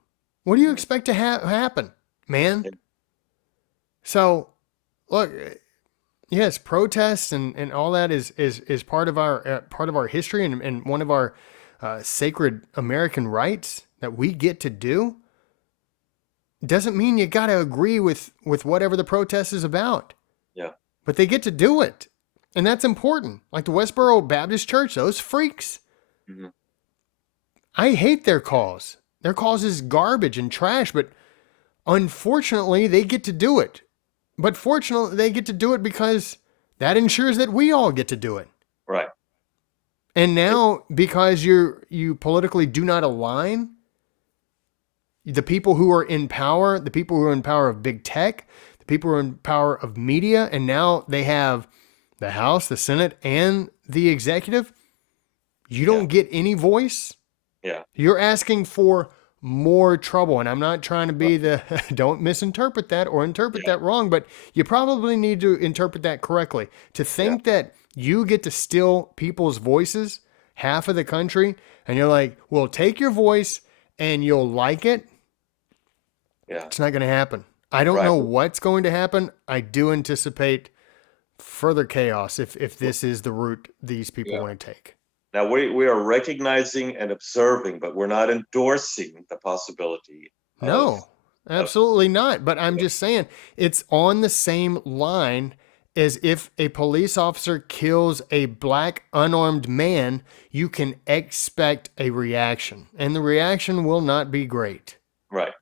What do you expect to happen, man? So, look, yes, protests and all that is part of our history and one of our sacred American rights that we get to do. Doesn't mean you got to agree with whatever the protest is about. Yeah. But they get to do it. And that's important. Like the Westboro Baptist Church, those freaks. Mm-hmm. I hate their cause. Their cause is garbage and trash, but unfortunately, they get to do it. But fortunately, they get to do it because that ensures that we all get to do it. Right. And now, because you politically do not align, the people who are in power, the people who are in power of big tech, the people who are in power of media, and now they have the House, the Senate, and the executive, you don't get any voice. Yeah. You're asking for more trouble. And I'm not trying to be don't misinterpret that or interpret that wrong, but you probably need to interpret that correctly. To think that you get to steal people's voices, half of the country, and you're like, well, take your voice and you'll like it. Yeah. It's not going to happen. I don't know what's going to happen. I do anticipate further chaos if this is the route these people want to take. Now, we are recognizing and observing, but we're not endorsing the possibility. No, absolutely not. But I'm just saying it's on the same line as if a police officer kills a black unarmed man, you can expect a reaction. And the reaction will not be great. Right.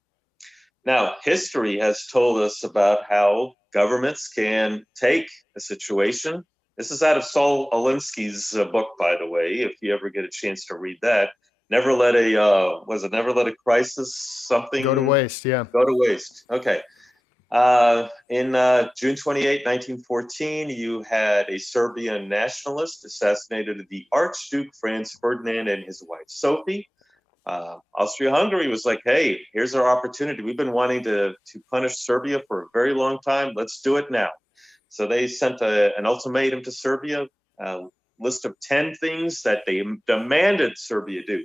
Now, history has told us about how governments can take a situation. This is out of Saul Alinsky's book, by the way, if you ever get a chance to read that. Never let a crisis something go to waste? Yeah. Go to waste. Okay. In June 28, 1914, you had a Serbian nationalist assassinated the Archduke Franz Ferdinand and his wife Sophie. Austria-Hungary was like, hey, here's our opportunity. We've been wanting to punish Serbia for a very long time. Let's do it now. So they sent an ultimatum to Serbia, a list of 10 things that they demanded Serbia do.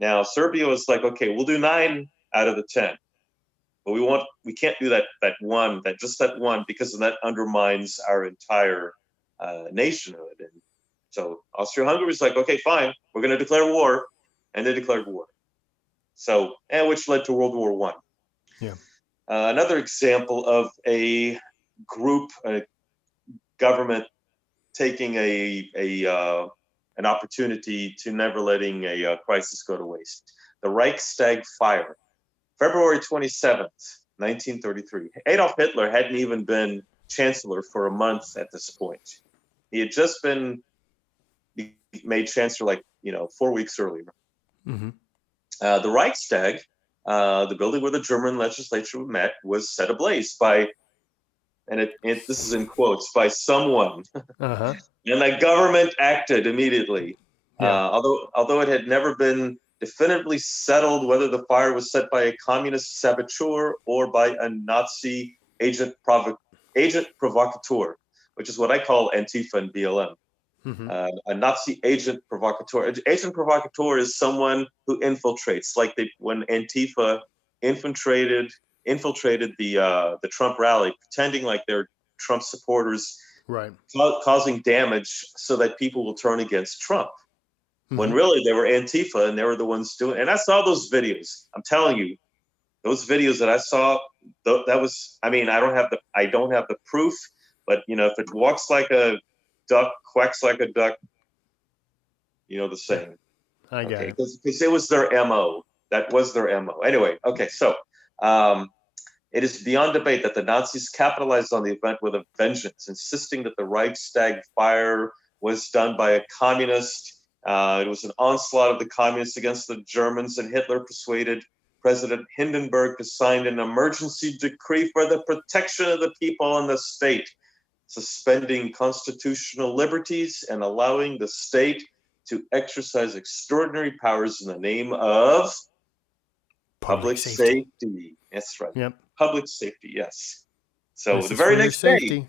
Now, Serbia was like, okay, we'll do 9 out of the 10. But we can't do that one, that one, because that undermines our entire nationhood. And so Austria-Hungary was like, okay, fine, we're going to declare war. And they declared war. So, which led to World War I. Yeah. Another example of a group, a government taking an opportunity to never letting a crisis go to waste. The Reichstag fire, February 27th, 1933. Adolf Hitler hadn't even been chancellor for a month at this point. He had just been made chancellor 4 weeks earlier. Mm-hmm. The Reichstag, the building where the German legislature met, was set ablaze by, and this is in quotes, by someone. Uh-huh. And the government acted immediately. Yeah. Although it had never been definitively settled whether the fire was set by a communist saboteur or by a Nazi agent provocateur, which is what I call Antifa and BLM. Mm-hmm. A Nazi agent provocateur. Agent provocateur is someone who infiltrates, like when Antifa infiltrated the Trump rally, pretending like they're Trump supporters, right, causing damage so that people will turn against Trump. Mm-hmm. When really they were Antifa and they were the ones doing. And I saw those videos. I'm telling you, those videos that I saw, that was. I mean, I don't have the proof, but if it walks like a duck, quacks like a duck, the saying. I get it. Because it was their MO. That was their MO. Anyway, okay, so it is beyond debate that the Nazis capitalized on the event with a vengeance, insisting that the Reichstag fire was done by a communist. It was an onslaught of the communists against the Germans, and Hitler persuaded President Hindenburg to sign an emergency decree for the protection of the people and the state, suspending constitutional liberties and allowing the state to exercise extraordinary powers in the name of public safety. That's right. Yep. Public safety, yes. So this the very next day,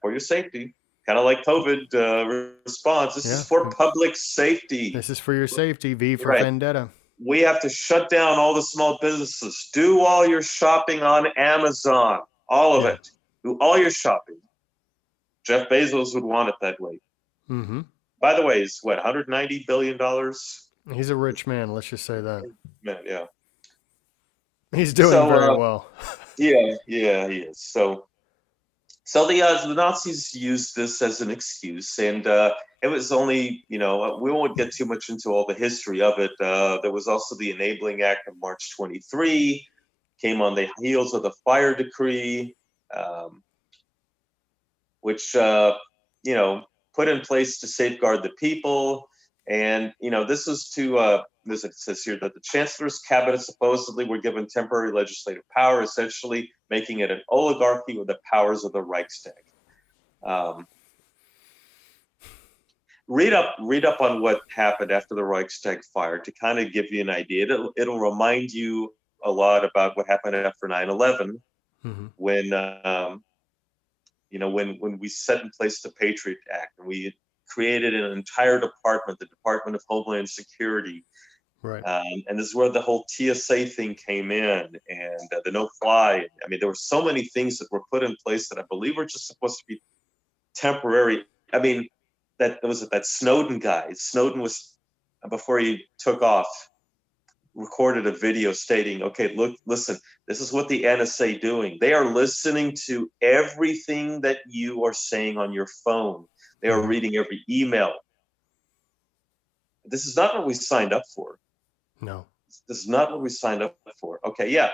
for your safety. kind of like COVID response. This is for public safety. This is for your safety. V for Right. Vendetta. We have to shut down all the small businesses. Do all your shopping on Amazon. All of it. Do all your shopping. Jeff Bezos would want it that way. Mm-hmm. By the way, is what, $190 billion? He's a rich man. Let's just say that. Man, yeah. He's doing very well. Yeah, he is. So the Nazis used this as an excuse, and it was only, we won't get too much into all the history of it. There was also the Enabling Act of March 23, came on the heels of the Fire Decree, which, put in place to safeguard the people. And, this was to, it says here that the Chancellor's cabinet supposedly were given temporary legislative power, essentially making it an oligarchy with the powers of the Reichstag. Read up on what happened after the Reichstag fire to kind of give you an idea. It'll remind you a lot about what happened after 9/11, when when we set in place the Patriot Act and we created an entire department, the Department of Homeland Security. Right. And this is where the whole TSA thing came in, and the no-fly. I mean, there were so many things that were put in place that I believe were just supposed to be temporary. I mean, that Snowden guy. Snowden was, before he took off, recorded a video stating, okay, listen, this is what the NSA doing. They are listening to everything that you are saying on your phone. They are reading every email. This is not what we signed up for. No. This is not what we signed up for. Okay, yeah.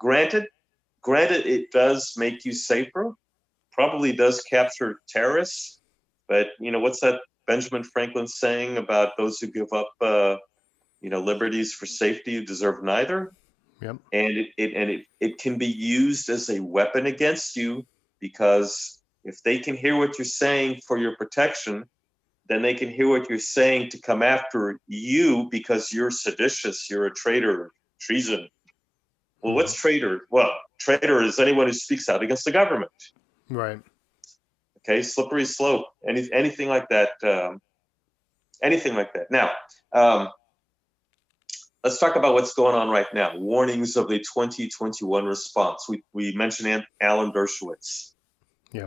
Granted, it does make you safer. Probably does capture terrorists. But, what's that Benjamin Franklin saying about those who give up, liberties for safety who deserve neither? Yep. And it can be used as a weapon against you, because if they can hear what you're saying for your protection, then they can hear what you're saying to come after you because you're seditious, you're a traitor, treason. Well, what's traitor? Well, traitor is anyone who speaks out against the government. Right. Okay, slippery slope. Anything like that. Anything like that. Now, let's talk about what's going on right now. Warnings of the 2021 response. We mentioned Alan Dershowitz,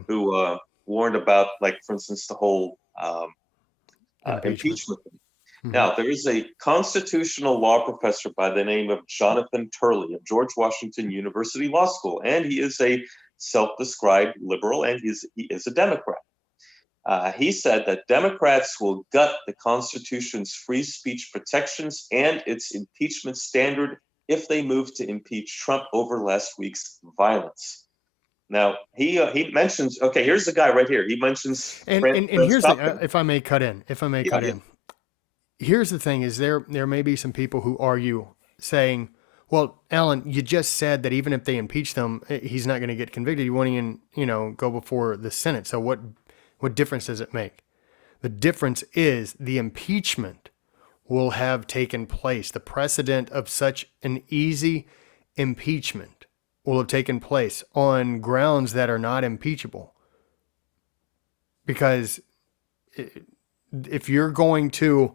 who warned about, like, for instance, the whole impeachment. Now, there is a constitutional law professor by the name of Jonathan Turley of George Washington University Law School, and he is a self-described liberal, and he is a Democrat. He said that Democrats will gut the Constitution's free speech protections and its impeachment standard if they move to impeach Trump over last week's violence. Now, he mentions, okay, here's the guy right here. He mentions, and here's the, if I may cut in, here's the thing: is there may be some people who argue saying, well, Alan, you just said that even if they impeach them, he's not going to get convicted. You won't even, go before the Senate. So what difference does it make? The difference is the impeachment will have taken place. The precedent of such an easy impeachment will have taken place on grounds that are not impeachable. Because if you're going to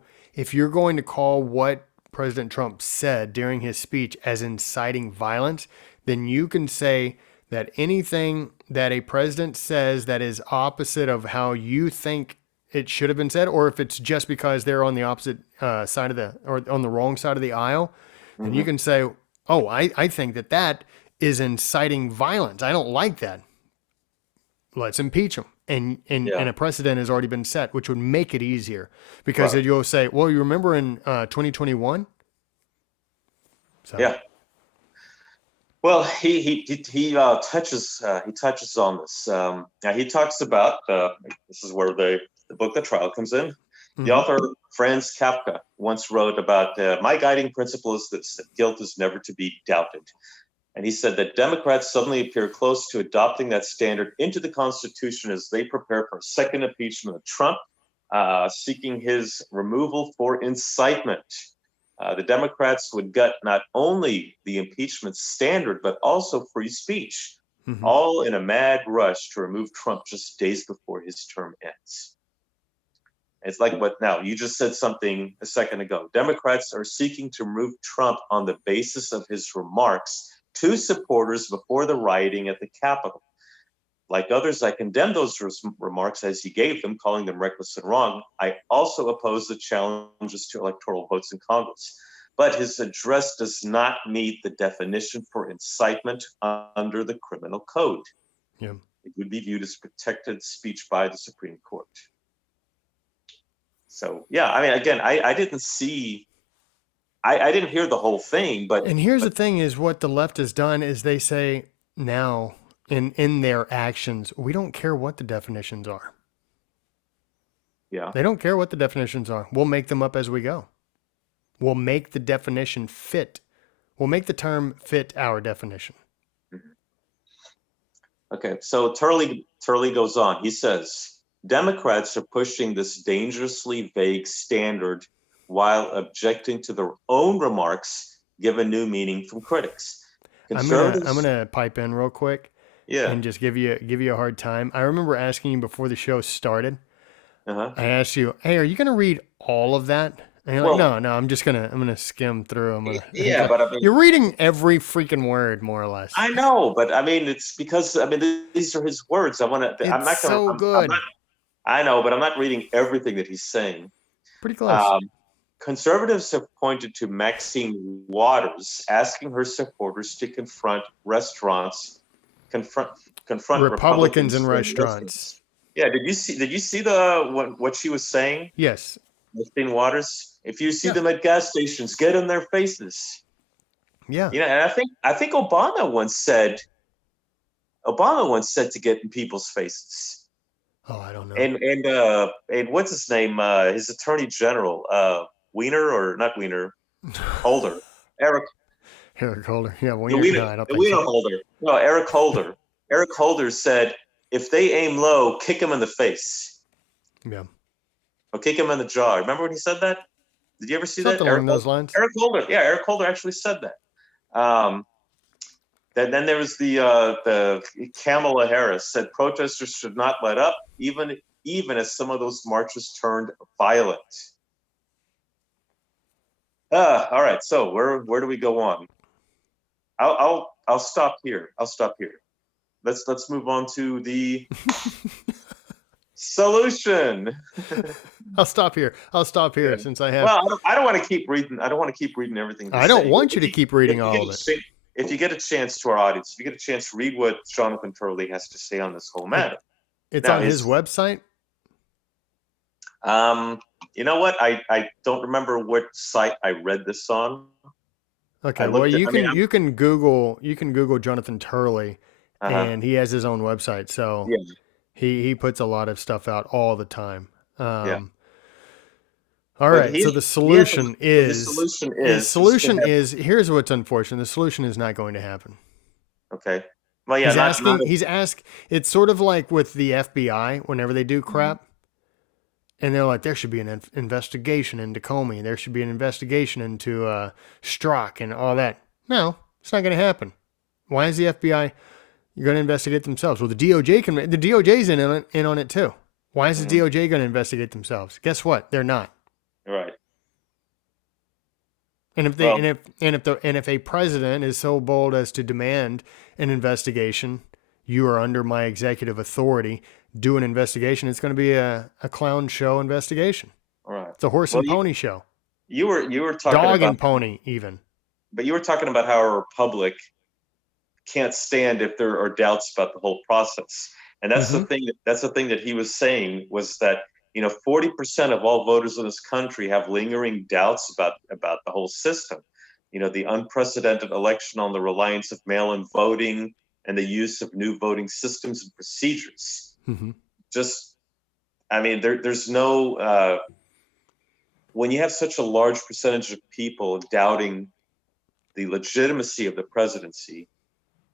call what President Trump said during his speech as inciting violence, then you can say that anything that a president says that is opposite of how you think it should have been said, or if it's just because they're on the opposite side of or on the wrong side of the aisle, then you can say, oh, I think that is inciting violence. I don't like that. Let's impeach him. And a precedent has already been set, which would make it easier, because you'll say, well, you remember in 2021? So. Yeah. Well, he touches on this. Now he talks about this is where the book The Trial comes in. The author Franz Kafka once wrote about my guiding principle is that guilt is never to be doubted. And he said that Democrats suddenly appear close to adopting that standard into the Constitution as they prepare for a second impeachment of Trump, seeking his removal for incitement. The Democrats would gut not only the impeachment standard, but also free speech. Mm-hmm. all in a mad rush to remove Trump just days before his term ends. It's like what now? You just said something a second ago. Democrats are seeking to remove Trump on the basis of his remarks to supporters before the rioting at the Capitol. Like others, I condemn those remarks as he gave them, calling them reckless and wrong. I also oppose the challenges to electoral votes in Congress. But his address does not meet the definition for incitement under the criminal code. Yeah. It would be viewed as protected speech by the Supreme Court. So, yeah, I mean, again, I didn't see, I didn't hear the whole thing, but. And here's the thing is what the left has done is they say now in their actions, we don't care what the definitions are. Yeah. They don't care what the definitions are. We'll make them up as we go. We'll make the definition fit. We'll make the term fit our definition. Okay, so Turley goes on. He says, Democrats are pushing this dangerously vague standard while objecting to their own remarks, given new meaning from critics. I'm gonna pipe in real quick, and just give you a hard time. I remember asking you before the show started. I asked you, "Hey, are you gonna read all of that?" And you're like, "No, I'm gonna skim through. But I mean, you're reading every freaking word, more or less." I know, but I mean, it's because these are his words. I'm not good. I know, but I'm not reading everything that he's saying. Pretty close. Conservatives have pointed to Maxine Waters asking her supporters to confront Republicans in restaurants. Yeah, did you see what she was saying? Yes. Maxine Waters. If you see them at gas stations, get in their faces. Yeah. You know, and I think Obama once said to get in people's faces. Oh, I don't know. And what's his name? His attorney general, Holder. Eric Holder. Yeah, Wiener Holder. No, Eric Holder. Eric Holder said, if they aim low, kick them in the face. Yeah. Or kick them in the jaw. Remember when he said that? Did you ever see Something that? along those lines. Eric Holder actually said that. Then there was the Kamala Harris said protesters should not let up, even as some of those marches turned violent. All right, so where do we go on? I'll stop here. Let's move on to the solution. I'll stop here since I have. Well, I don't want to keep reading. I don't want to keep reading everything. I don't want you to keep reading all of it. If you get a chance to our audience, if you get a chance to read what Jonathan Turley has to say on this whole matter. It's on his website? You know what? I don't remember what site I read this on. Okay, well you can Google Jonathan Turley, and he has his own website, so he puts a lot of stuff out all the time. All right, so the solution is here's what's unfortunate. The solution is not going to happen. Okay. Well, yeah, he's asked. It's sort of like with the FBI whenever they do crap, and they're like, there should be an investigation into Comey. There should be an investigation into Strzok and all that. No, it's not going to happen. Why is the FBI going to investigate themselves? Well, the DOJ the DOJ's in on it too. Why is the DOJ going to investigate themselves? Guess what? They're not. Right. And if a president is so bold as to demand an investigation, you are under my executive authority. Do an investigation. It's going to be a clown show investigation. All right. It's a horse and pony show. You were talking dog about and pony even. But you were talking about how a republic can't stand if there are doubts about the whole process, and that's the thing. That's the thing that he was saying was that 40% of all voters in this country have lingering doubts about the whole system. The unprecedented election on the reliance of mail-in voting and the use of new voting systems and procedures. There's no when you have such a large percentage of people doubting the legitimacy of the presidency.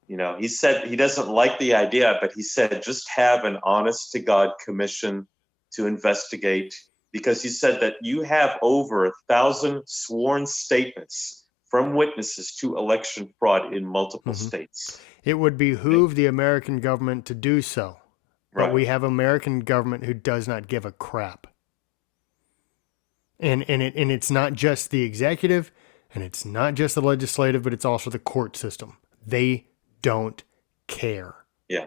He said he doesn't like the idea, but he said just have an honest to God commission to investigate, because he said that you have over 1,000 sworn statements from witnesses to election fraud in multiple Mm-hmm. states. It would behoove the American government to do so. But Right. we have American government who does not give a crap. And it's not just the executive, and it's not just the legislative, but it's also the court system. They don't care. Yeah.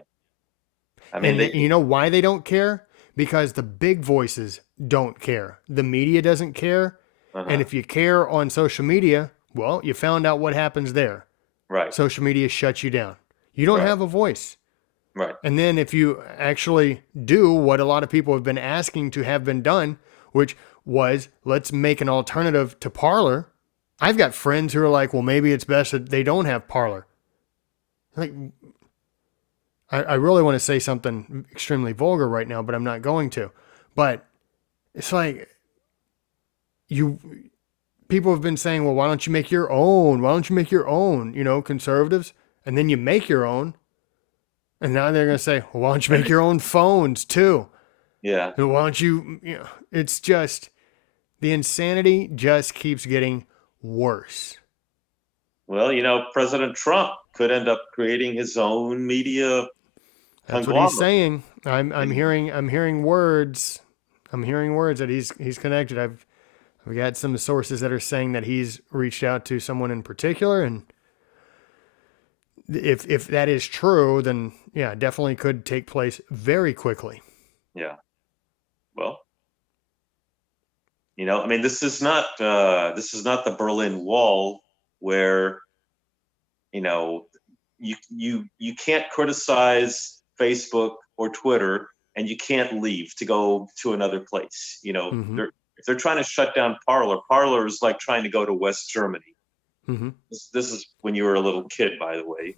I mean, And you know why they don't care? Because the big voices don't care. The media doesn't care. And if you care on social media, well, you found out what happens there. right. Social media shuts you down. You don't Right. have a voice. Right. And then if you actually do what a lot of people have been asking to have been done, which was let's make an alternative to Parler. I've got friends who are like, well, maybe it's best that they don't have Parler. Like, I really want to say something extremely vulgar right now, but I'm not going to. But it's like people have been saying, well, why don't you make your own? Why don't you make your own, conservatives? And then you make your own. And now they're going to say, well, why don't you make your own phones too? Yeah. And why don't it's just, the insanity just keeps getting worse. Well, President Trump could end up creating his own media That's what he's saying. I'm hearing words. I'm hearing words that he's connected. I've got some sources that are saying that he's reached out to someone in particular, and if that is true, then yeah, definitely could take place very quickly. Yeah. Well, I mean, this is not the Berlin Wall where you can't criticize Facebook or Twitter and you can't leave to go to another place. Mm-hmm. If they're trying to shut down Parler is like trying to go to West Germany. Mm-hmm. This is when you were a little kid, by the way.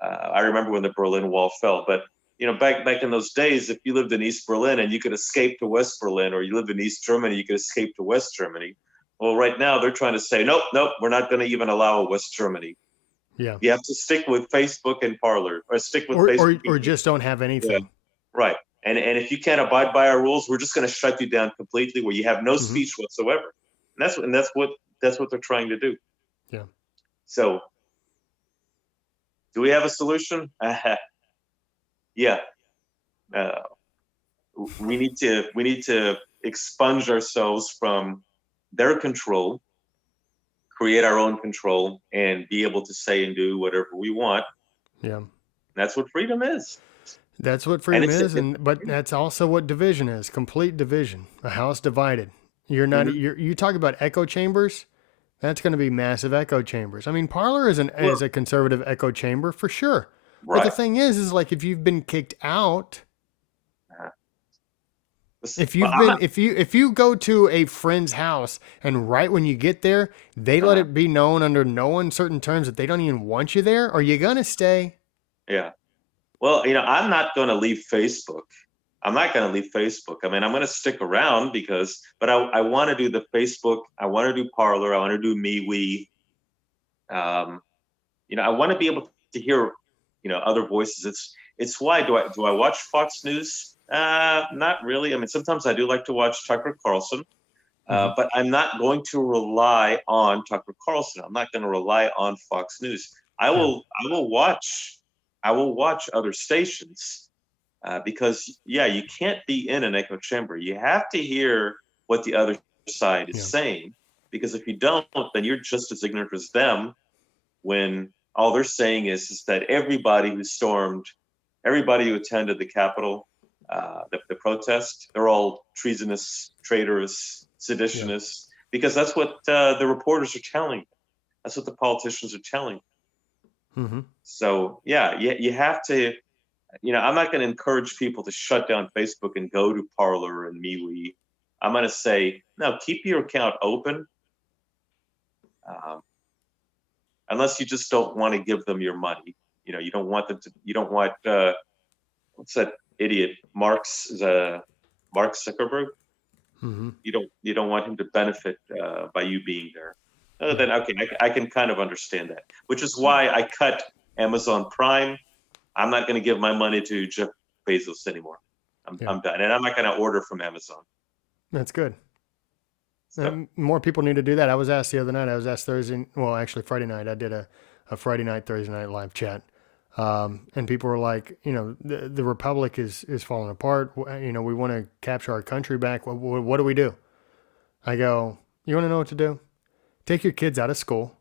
I remember when the Berlin Wall fell, but back in those days, if you lived in East Berlin and you could escape to West Berlin, or you lived in East Germany, you could escape to West Germany. Well, right now they're trying to say, nope, we're not going to even allow West Germany. Yeah, you have to stick with Facebook and Parler, or stick with Facebook, or just don't have anything. Yeah. Right. And if you can't abide by our rules, we're just going to shut you down completely, where you have no speech whatsoever. And that's what they're trying to do. Yeah. So, do we have a solution? Yeah. We need to expunge ourselves from their control, create our own control, and be able to say and do whatever we want. Yeah. That's what freedom is. That's what freedom is, but that's also what division is. Complete division. A house divided. You're not. You talk about echo chambers. That's going to be massive echo chambers. I mean, Parler is a conservative echo chamber for sure. Right. But the thing is like if you've been kicked out, if you go to a friend's house and right when you get there, they let it be known under no uncertain terms that they don't even want you there, are you going to stay? Yeah. Well, I'm not going to leave Facebook. I'm not going to leave Facebook. I mean, I'm going to stick around but I want to do the Facebook. I want to do Parler. I want to do MeWe. I want to be able to hear, other voices. It's why do I watch Fox News? Not really. I mean, sometimes I do like to watch Tucker Carlson, but I'm not going to rely on Tucker Carlson. I'm not going to rely on Fox News. I will watch other stations because you can't be in an echo chamber. You have to hear what the other side is saying, because if you don't, then you're just as ignorant as them, when all they're saying is that everybody who attended the Capitol, the protest, they're all treasonous, traitorous, seditionists, because that's what the reporters are telling. That's what the politicians are telling. Mm-hmm. So you have to. I'm not going to encourage people to shut down Facebook and go to Parler and MeWe. I'm going to say, no, keep your account open, unless you just don't want to give them your money. You don't want them to. You don't want what's that idiot Mark Zuckerberg? Mm-hmm. You don't want him to benefit by you being there. Then okay, I can kind of understand that. Which is why I cut Amazon Prime. I'm not going to give my money to Jeff Bezos anymore. I'm done, and I'm not going to order from Amazon. That's good. More people need to do that. I was asked the other night. I was asked Thursday. Well, actually Friday night. I did a Friday night, Thursday night live chat, and people were like, the republic is falling apart. We want to capture our country back. What do we do? I go, you want to know what to do? Take your kids out of school,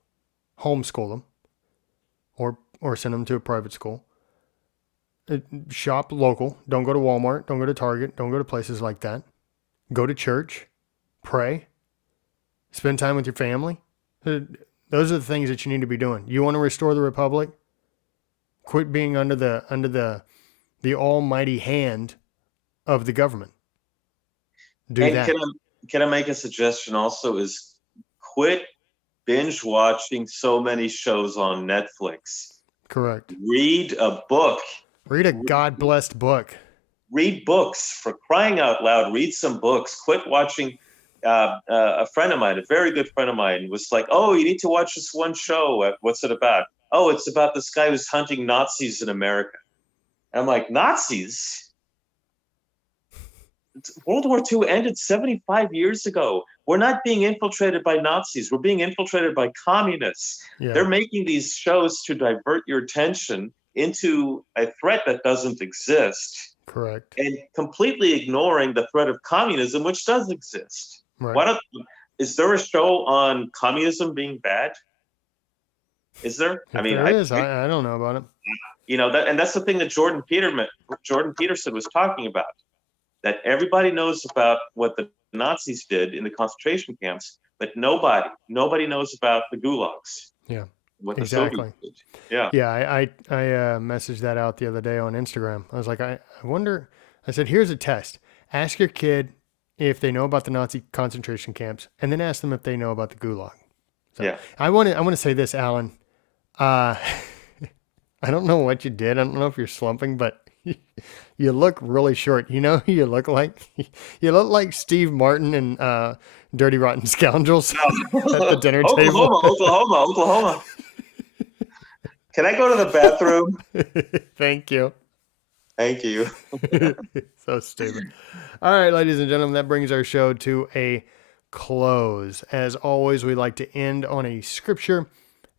homeschool them, or send them to a private school. Shop local. Don't go to Walmart. Don't go to Target. Don't go to places like that. Go to church. Pray. Spend time with your family. Those are the things that you need to be doing. You want to restore the republic? Quit being under the almighty hand of the government. Do that. Can I make a suggestion also? Is quit binge watching so many shows on Netflix. Correct. Read a book. Read a God-blessed book. Read books, for crying out loud. Read some books. Quit watching. A friend of mine, a very good friend of mine, was like, "Oh, you need to watch this one show. What's it about?" "Oh, it's about this guy who's hunting Nazis in America." And I'm like, Nazis? World War II ended 75 years ago. We're not being infiltrated by Nazis. We're being infiltrated by communists. Yeah. They're making these shows to divert your attention into a threat that doesn't exist. Correct. And completely ignoring the threat of communism, which does exist. Right. Is there a show on communism being bad? Is there? I don't know about it. And that's the thing that Jordan Peterson was talking about. That everybody knows about what the Nazis did in the concentration camps, but nobody knows about the gulags. Yeah. What the exactly. Soviets did. Yeah. Yeah. I messaged that out the other day on Instagram. I was like, I wonder. I said, here's a test. Ask your kid if they know about the Nazi concentration camps, and then ask them if they know about the gulag. So yeah. I want to say this, Alan. I don't know what you did. I don't know if you're slumping, but you look really short. You know who you look like? You look like Steve Martin in Dirty Rotten Scoundrels at the dinner table. Oklahoma. Can I go to the bathroom? Thank you. Thank you. So stupid. All right, ladies and gentlemen, that brings our show to a close. As always, we like to end on a scripture.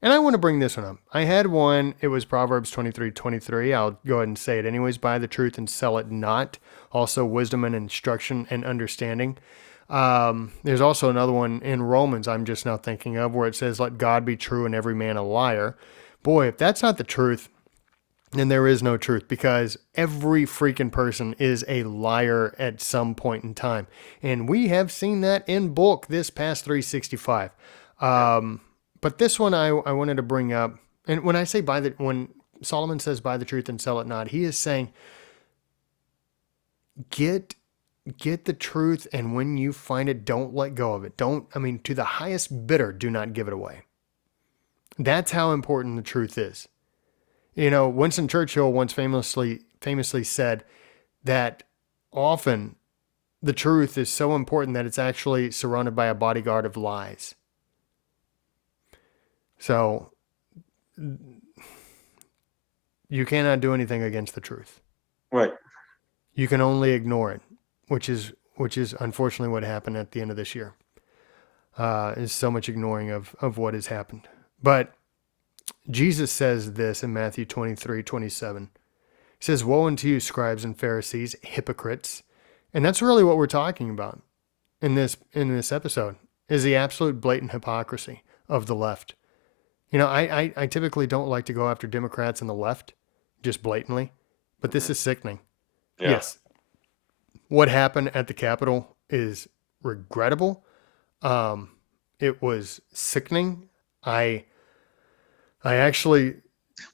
And I want to bring this one up. I had one. It was Proverbs 23:23. I'll go ahead and say it anyways. Buy the truth and sell it not. Also, wisdom and instruction and understanding. There's also another one in Romans I'm just now thinking of where it says, let God be true and every man a liar. Boy, if that's not the truth, then there is no truth, because every freaking person is a liar at some point in time. And we have seen that in bulk this past 365. But this one I wanted to bring up, and when I say when Solomon says buy the truth and sell it not, he is saying get the truth, and when you find it, don't let go of it. To the highest bidder, do not give it away. That's how important the truth is. Winston Churchill once famously said that often the truth is so important that it's actually surrounded by a bodyguard of lies. So you cannot do anything against the truth. Right. You can only ignore it, which is unfortunately what happened at the end of this year. Is so much ignoring of what has happened. But Jesus says this in Matthew 23:27. He says, woe unto you, scribes and Pharisees, hypocrites. And that's really what we're talking about in this episode, is the absolute blatant hypocrisy of the left. I typically don't like to go after Democrats and the left, just blatantly, but this is sickening. Yeah. Yes. What happened at the Capitol is regrettable. It was sickening. I actually...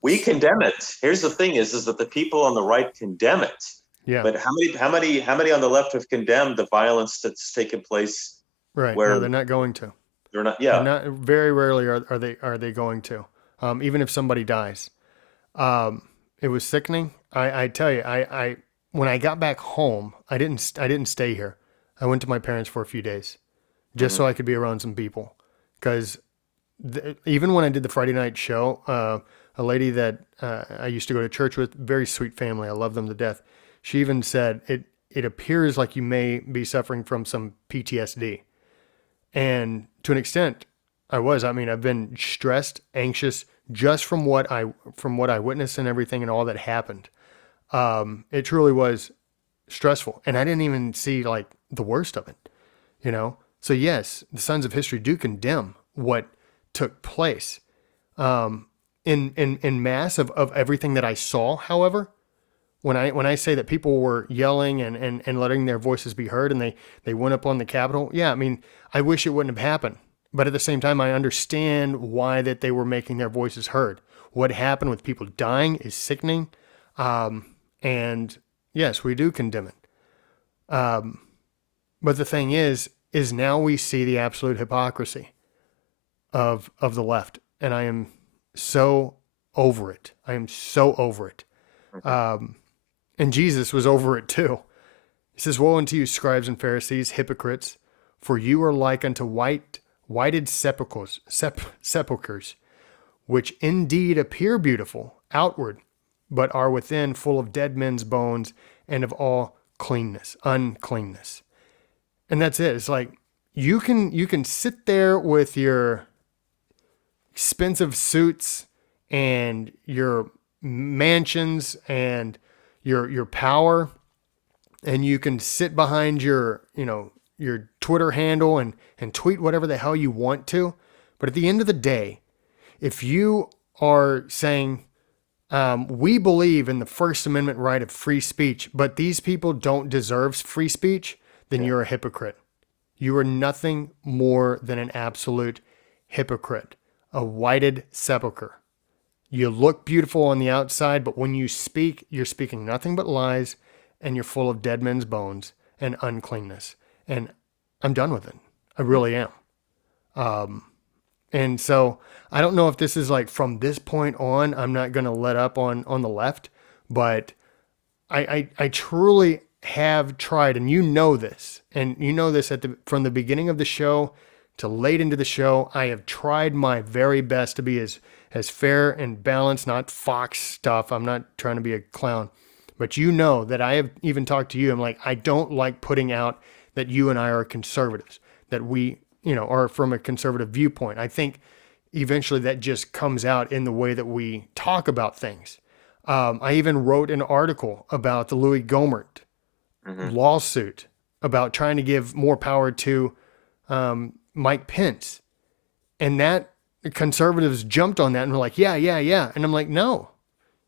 We condemn it. Here's the thing is that the people on the right condemn it. Yeah. But how many on the left have condemned the violence that's taken place? Right. No, they're not going to. They're not. Yeah. They're not, very rarely are they going to. Even if somebody dies. It was sickening. I tell you, I when I got back home, I didn't stay here. I went to my parents for a few days, just so I could be around some people. Because even when I did the Friday night show, a lady that I used to go to church with, very sweet family, I love them to death. She even said it appears like you may be suffering from some PTSD. And to an extent, I was. I mean, I've been stressed, anxious, just from what I witnessed and everything and all that happened. It truly was stressful, and I didn't even see like the worst of it. You know. So yes, the Sons of History do condemn what took place. Um, in mass of everything that I saw, however, when I say that people were yelling and letting their voices be heard and they went up on the Capitol, yeah, I mean, I wish it wouldn't have happened. But at the same time, I understand why that they were making their voices heard. What happened with people dying is sickening. And yes, we do condemn it. Um, but the thing is now we see the absolute hypocrisy of the left. And I am so over it. I am so over it. Mhm. Um, and Jesus was over it too. He says, "Woe unto you, scribes and Pharisees, hypocrites, for you are like unto whited sepulchres, which indeed appear beautiful outward, but are within full of dead men's bones and of all uncleanness." And that's it. It's like you can sit there with your expensive suits and your mansions and your power, and you can sit behind your Twitter handle and tweet whatever the hell you want to. But at the end of the day, if you are saying, we believe in the First Amendment right of free speech, but these people don't deserve free speech, then Yeah. you're a hypocrite. You are nothing more than an absolute hypocrite, a whited sepulcher. You look beautiful on the outside, but when you speak, you're speaking nothing but lies, and you're full of dead men's bones and uncleanness. And I'm done with it. I really am. Um, and so I don't know if this is like from this point on, I'm not going to let up on the left, but I truly have tried, and you know this, from the beginning of the show to late into the show. I have tried my very best to be as fair and balanced, not Fox stuff. I'm not trying to be a clown, but you know that I have even talked to you. I'm like, I don't like putting out that you and I are conservatives, that we, are from a conservative viewpoint. I think eventually that just comes out in the way that we talk about things. I even wrote an article about the Louis Gohmert Mhm. lawsuit about trying to give more power to Mike Pence. And that conservatives jumped on that and were like, yeah, yeah, yeah. And I'm like, no,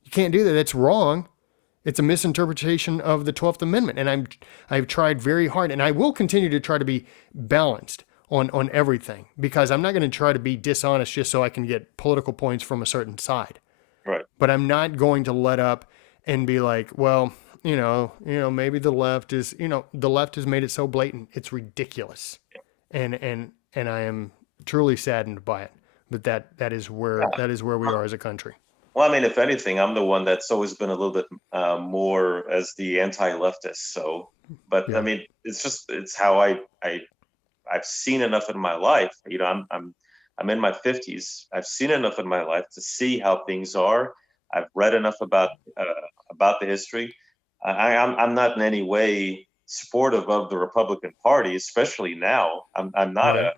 you can't do that. That's wrong. It's a misinterpretation of the 12th Amendment. And I've tried very hard, and I will continue to try to be balanced on everything, because I'm not going to try to be dishonest just so I can get political points from a certain side. Right. But I'm not going to let up and be like, well, maybe the left has made it so blatant, it's ridiculous, and I am truly saddened by it. But that is where we are as a country. Well, I mean, if anything, I'm the one that's always been a little bit more as the anti-leftist. So, but I Yeah. mean, it's how I've seen enough in my life. I'm in my 50s. I've seen enough in my life to see how things are. I've read enough about the history. I'm not in any way supportive of the Republican Party, especially now. I'm not Right.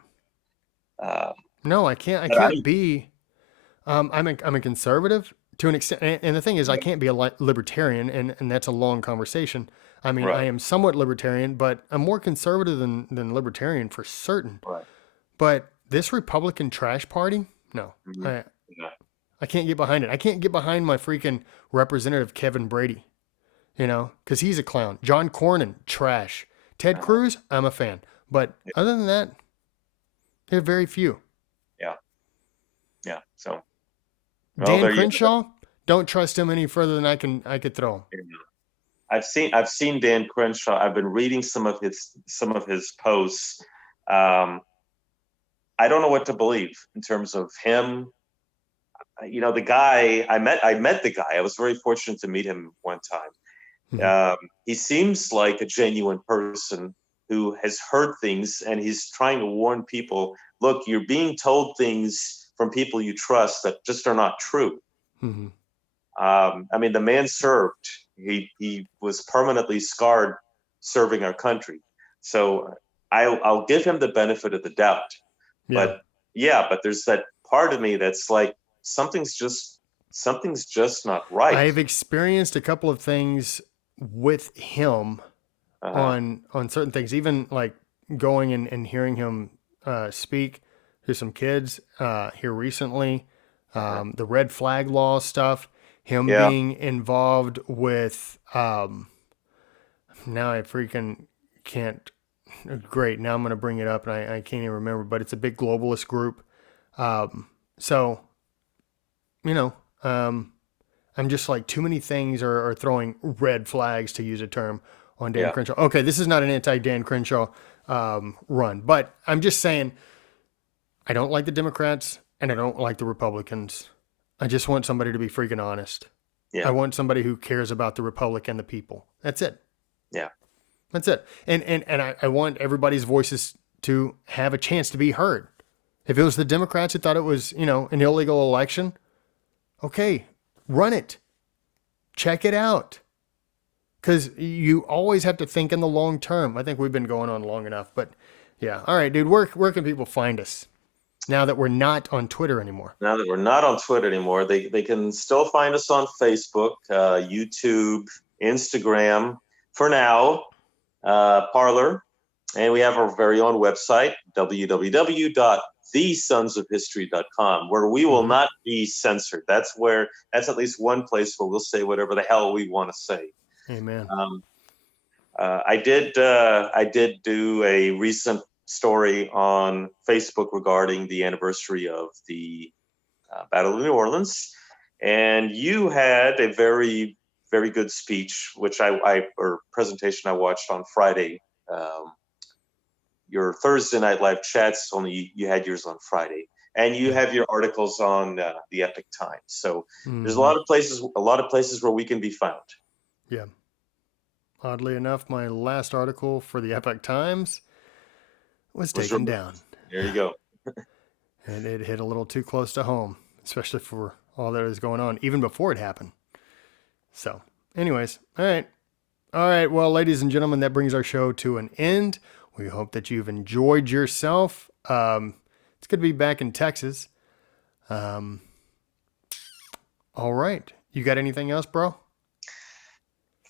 a uh, No, I can't. I but I can't be. I'm a conservative to an extent, and the thing is, I can't be a libertarian, and that's a long conversation. I mean, I right, am somewhat libertarian, but I'm more conservative than libertarian for certain. right. But this Republican trash party, no, Mhm. I Yeah. I can't get behind it. I can't get behind my freaking representative Kevin Brady, because he's a clown. John Cornyn, trash. Ted Uh-huh. Cruz, I'm a fan, but other than that, there are very few. Yeah. Yeah. So, well, Dan there you have Crenshaw, don't trust him any further than I could throw him. it. I've seen Dan Crenshaw. I've been reading some of his posts. Um, I don't know what to believe in terms of him. The guy I met the guy. I was very fortunate to meet him one time. Mhm. He seems like a genuine person who has heard things, and he's trying to warn people. Look, you're being told things from people you trust that just are not true. Mhm. I mean, the man served. He was permanently scarred serving our country. So I'll give him the benefit of the doubt. Yeah. But yeah, but there's that part of me that's like something's just not right. I've experienced a couple of things with him Uh, on certain things, even like going and hearing him speak to some kids here recently, uh-huh. the red flag law stuff, him Yeah, being involved with now I freaking can't. Great, now I'm going to bring it up and I can't even remember, but it's a big globalist group. So you know, I'm just like too many things are throwing red flags, to use a term, on Dan yeah, Crenshaw. Okay, this is not an anti-Dan Crenshaw run, but I'm just saying I don't like the Democrats and I don't like the Republicans. I just want somebody to be freaking honest. I yeah, want somebody who cares about the Republic and the people. That's it. yeah, That's it. And I want everybody's voices to have a chance to be heard. If it was the Democrats who thought it was, an illegal election, okay, run it. Check it out. Because you always have to think in the long term. I think we've been going on long enough, but yeah. All right, dude, where can people find us now that we're not on Twitter anymore? Now that we're not on Twitter anymore, they can still find us on Facebook, YouTube, Instagram. For now, Parlor, and we have our very own website, www.thesonsofhistory.com, where we will Mm-hmm. not be censored. That's at least one place where we'll say whatever the hell we want to say. Amen. Um, I did do a recent story on Facebook regarding the anniversary of the Battle of New Orleans, and you had a very very good speech, which or presentation I watched on Friday. Um, your Thursday night live chats, only you had yours on Friday, and you Yeah. have your articles on the Epic Times. So there's Mm-hmm. a lot of places where we can be found. Yeah. Oddly enough, my last article for the Epoch Times was Was taken down. There you go. And it hit a little too close to home, especially for all that is going on, even before it happened. So, anyways, all right. All right. Well, ladies and gentlemen, that brings our show to an end. We hope that you've enjoyed yourself. It's good to be back in Texas. Um, all right. You got anything else, bro?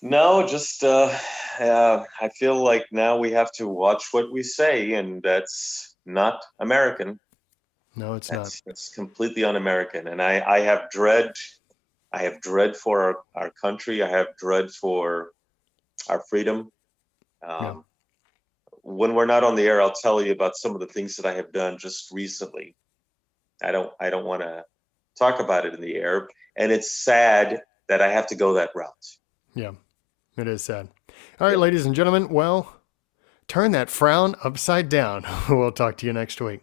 No, just I feel like now we have to watch what we say, and that's not American. No, it's not. That's completely un-American, and I have dread. I have dread for our country. I have dread for our freedom. Yeah. Um, when we're not on the air, I'll tell you about some of the things that I have done just recently. I don't want to talk about it in the air, and it's sad that I have to go that route. Yeah. It is sad. All right, Yeah. ladies and gentlemen. Well, turn that frown upside down. We'll talk to you next week.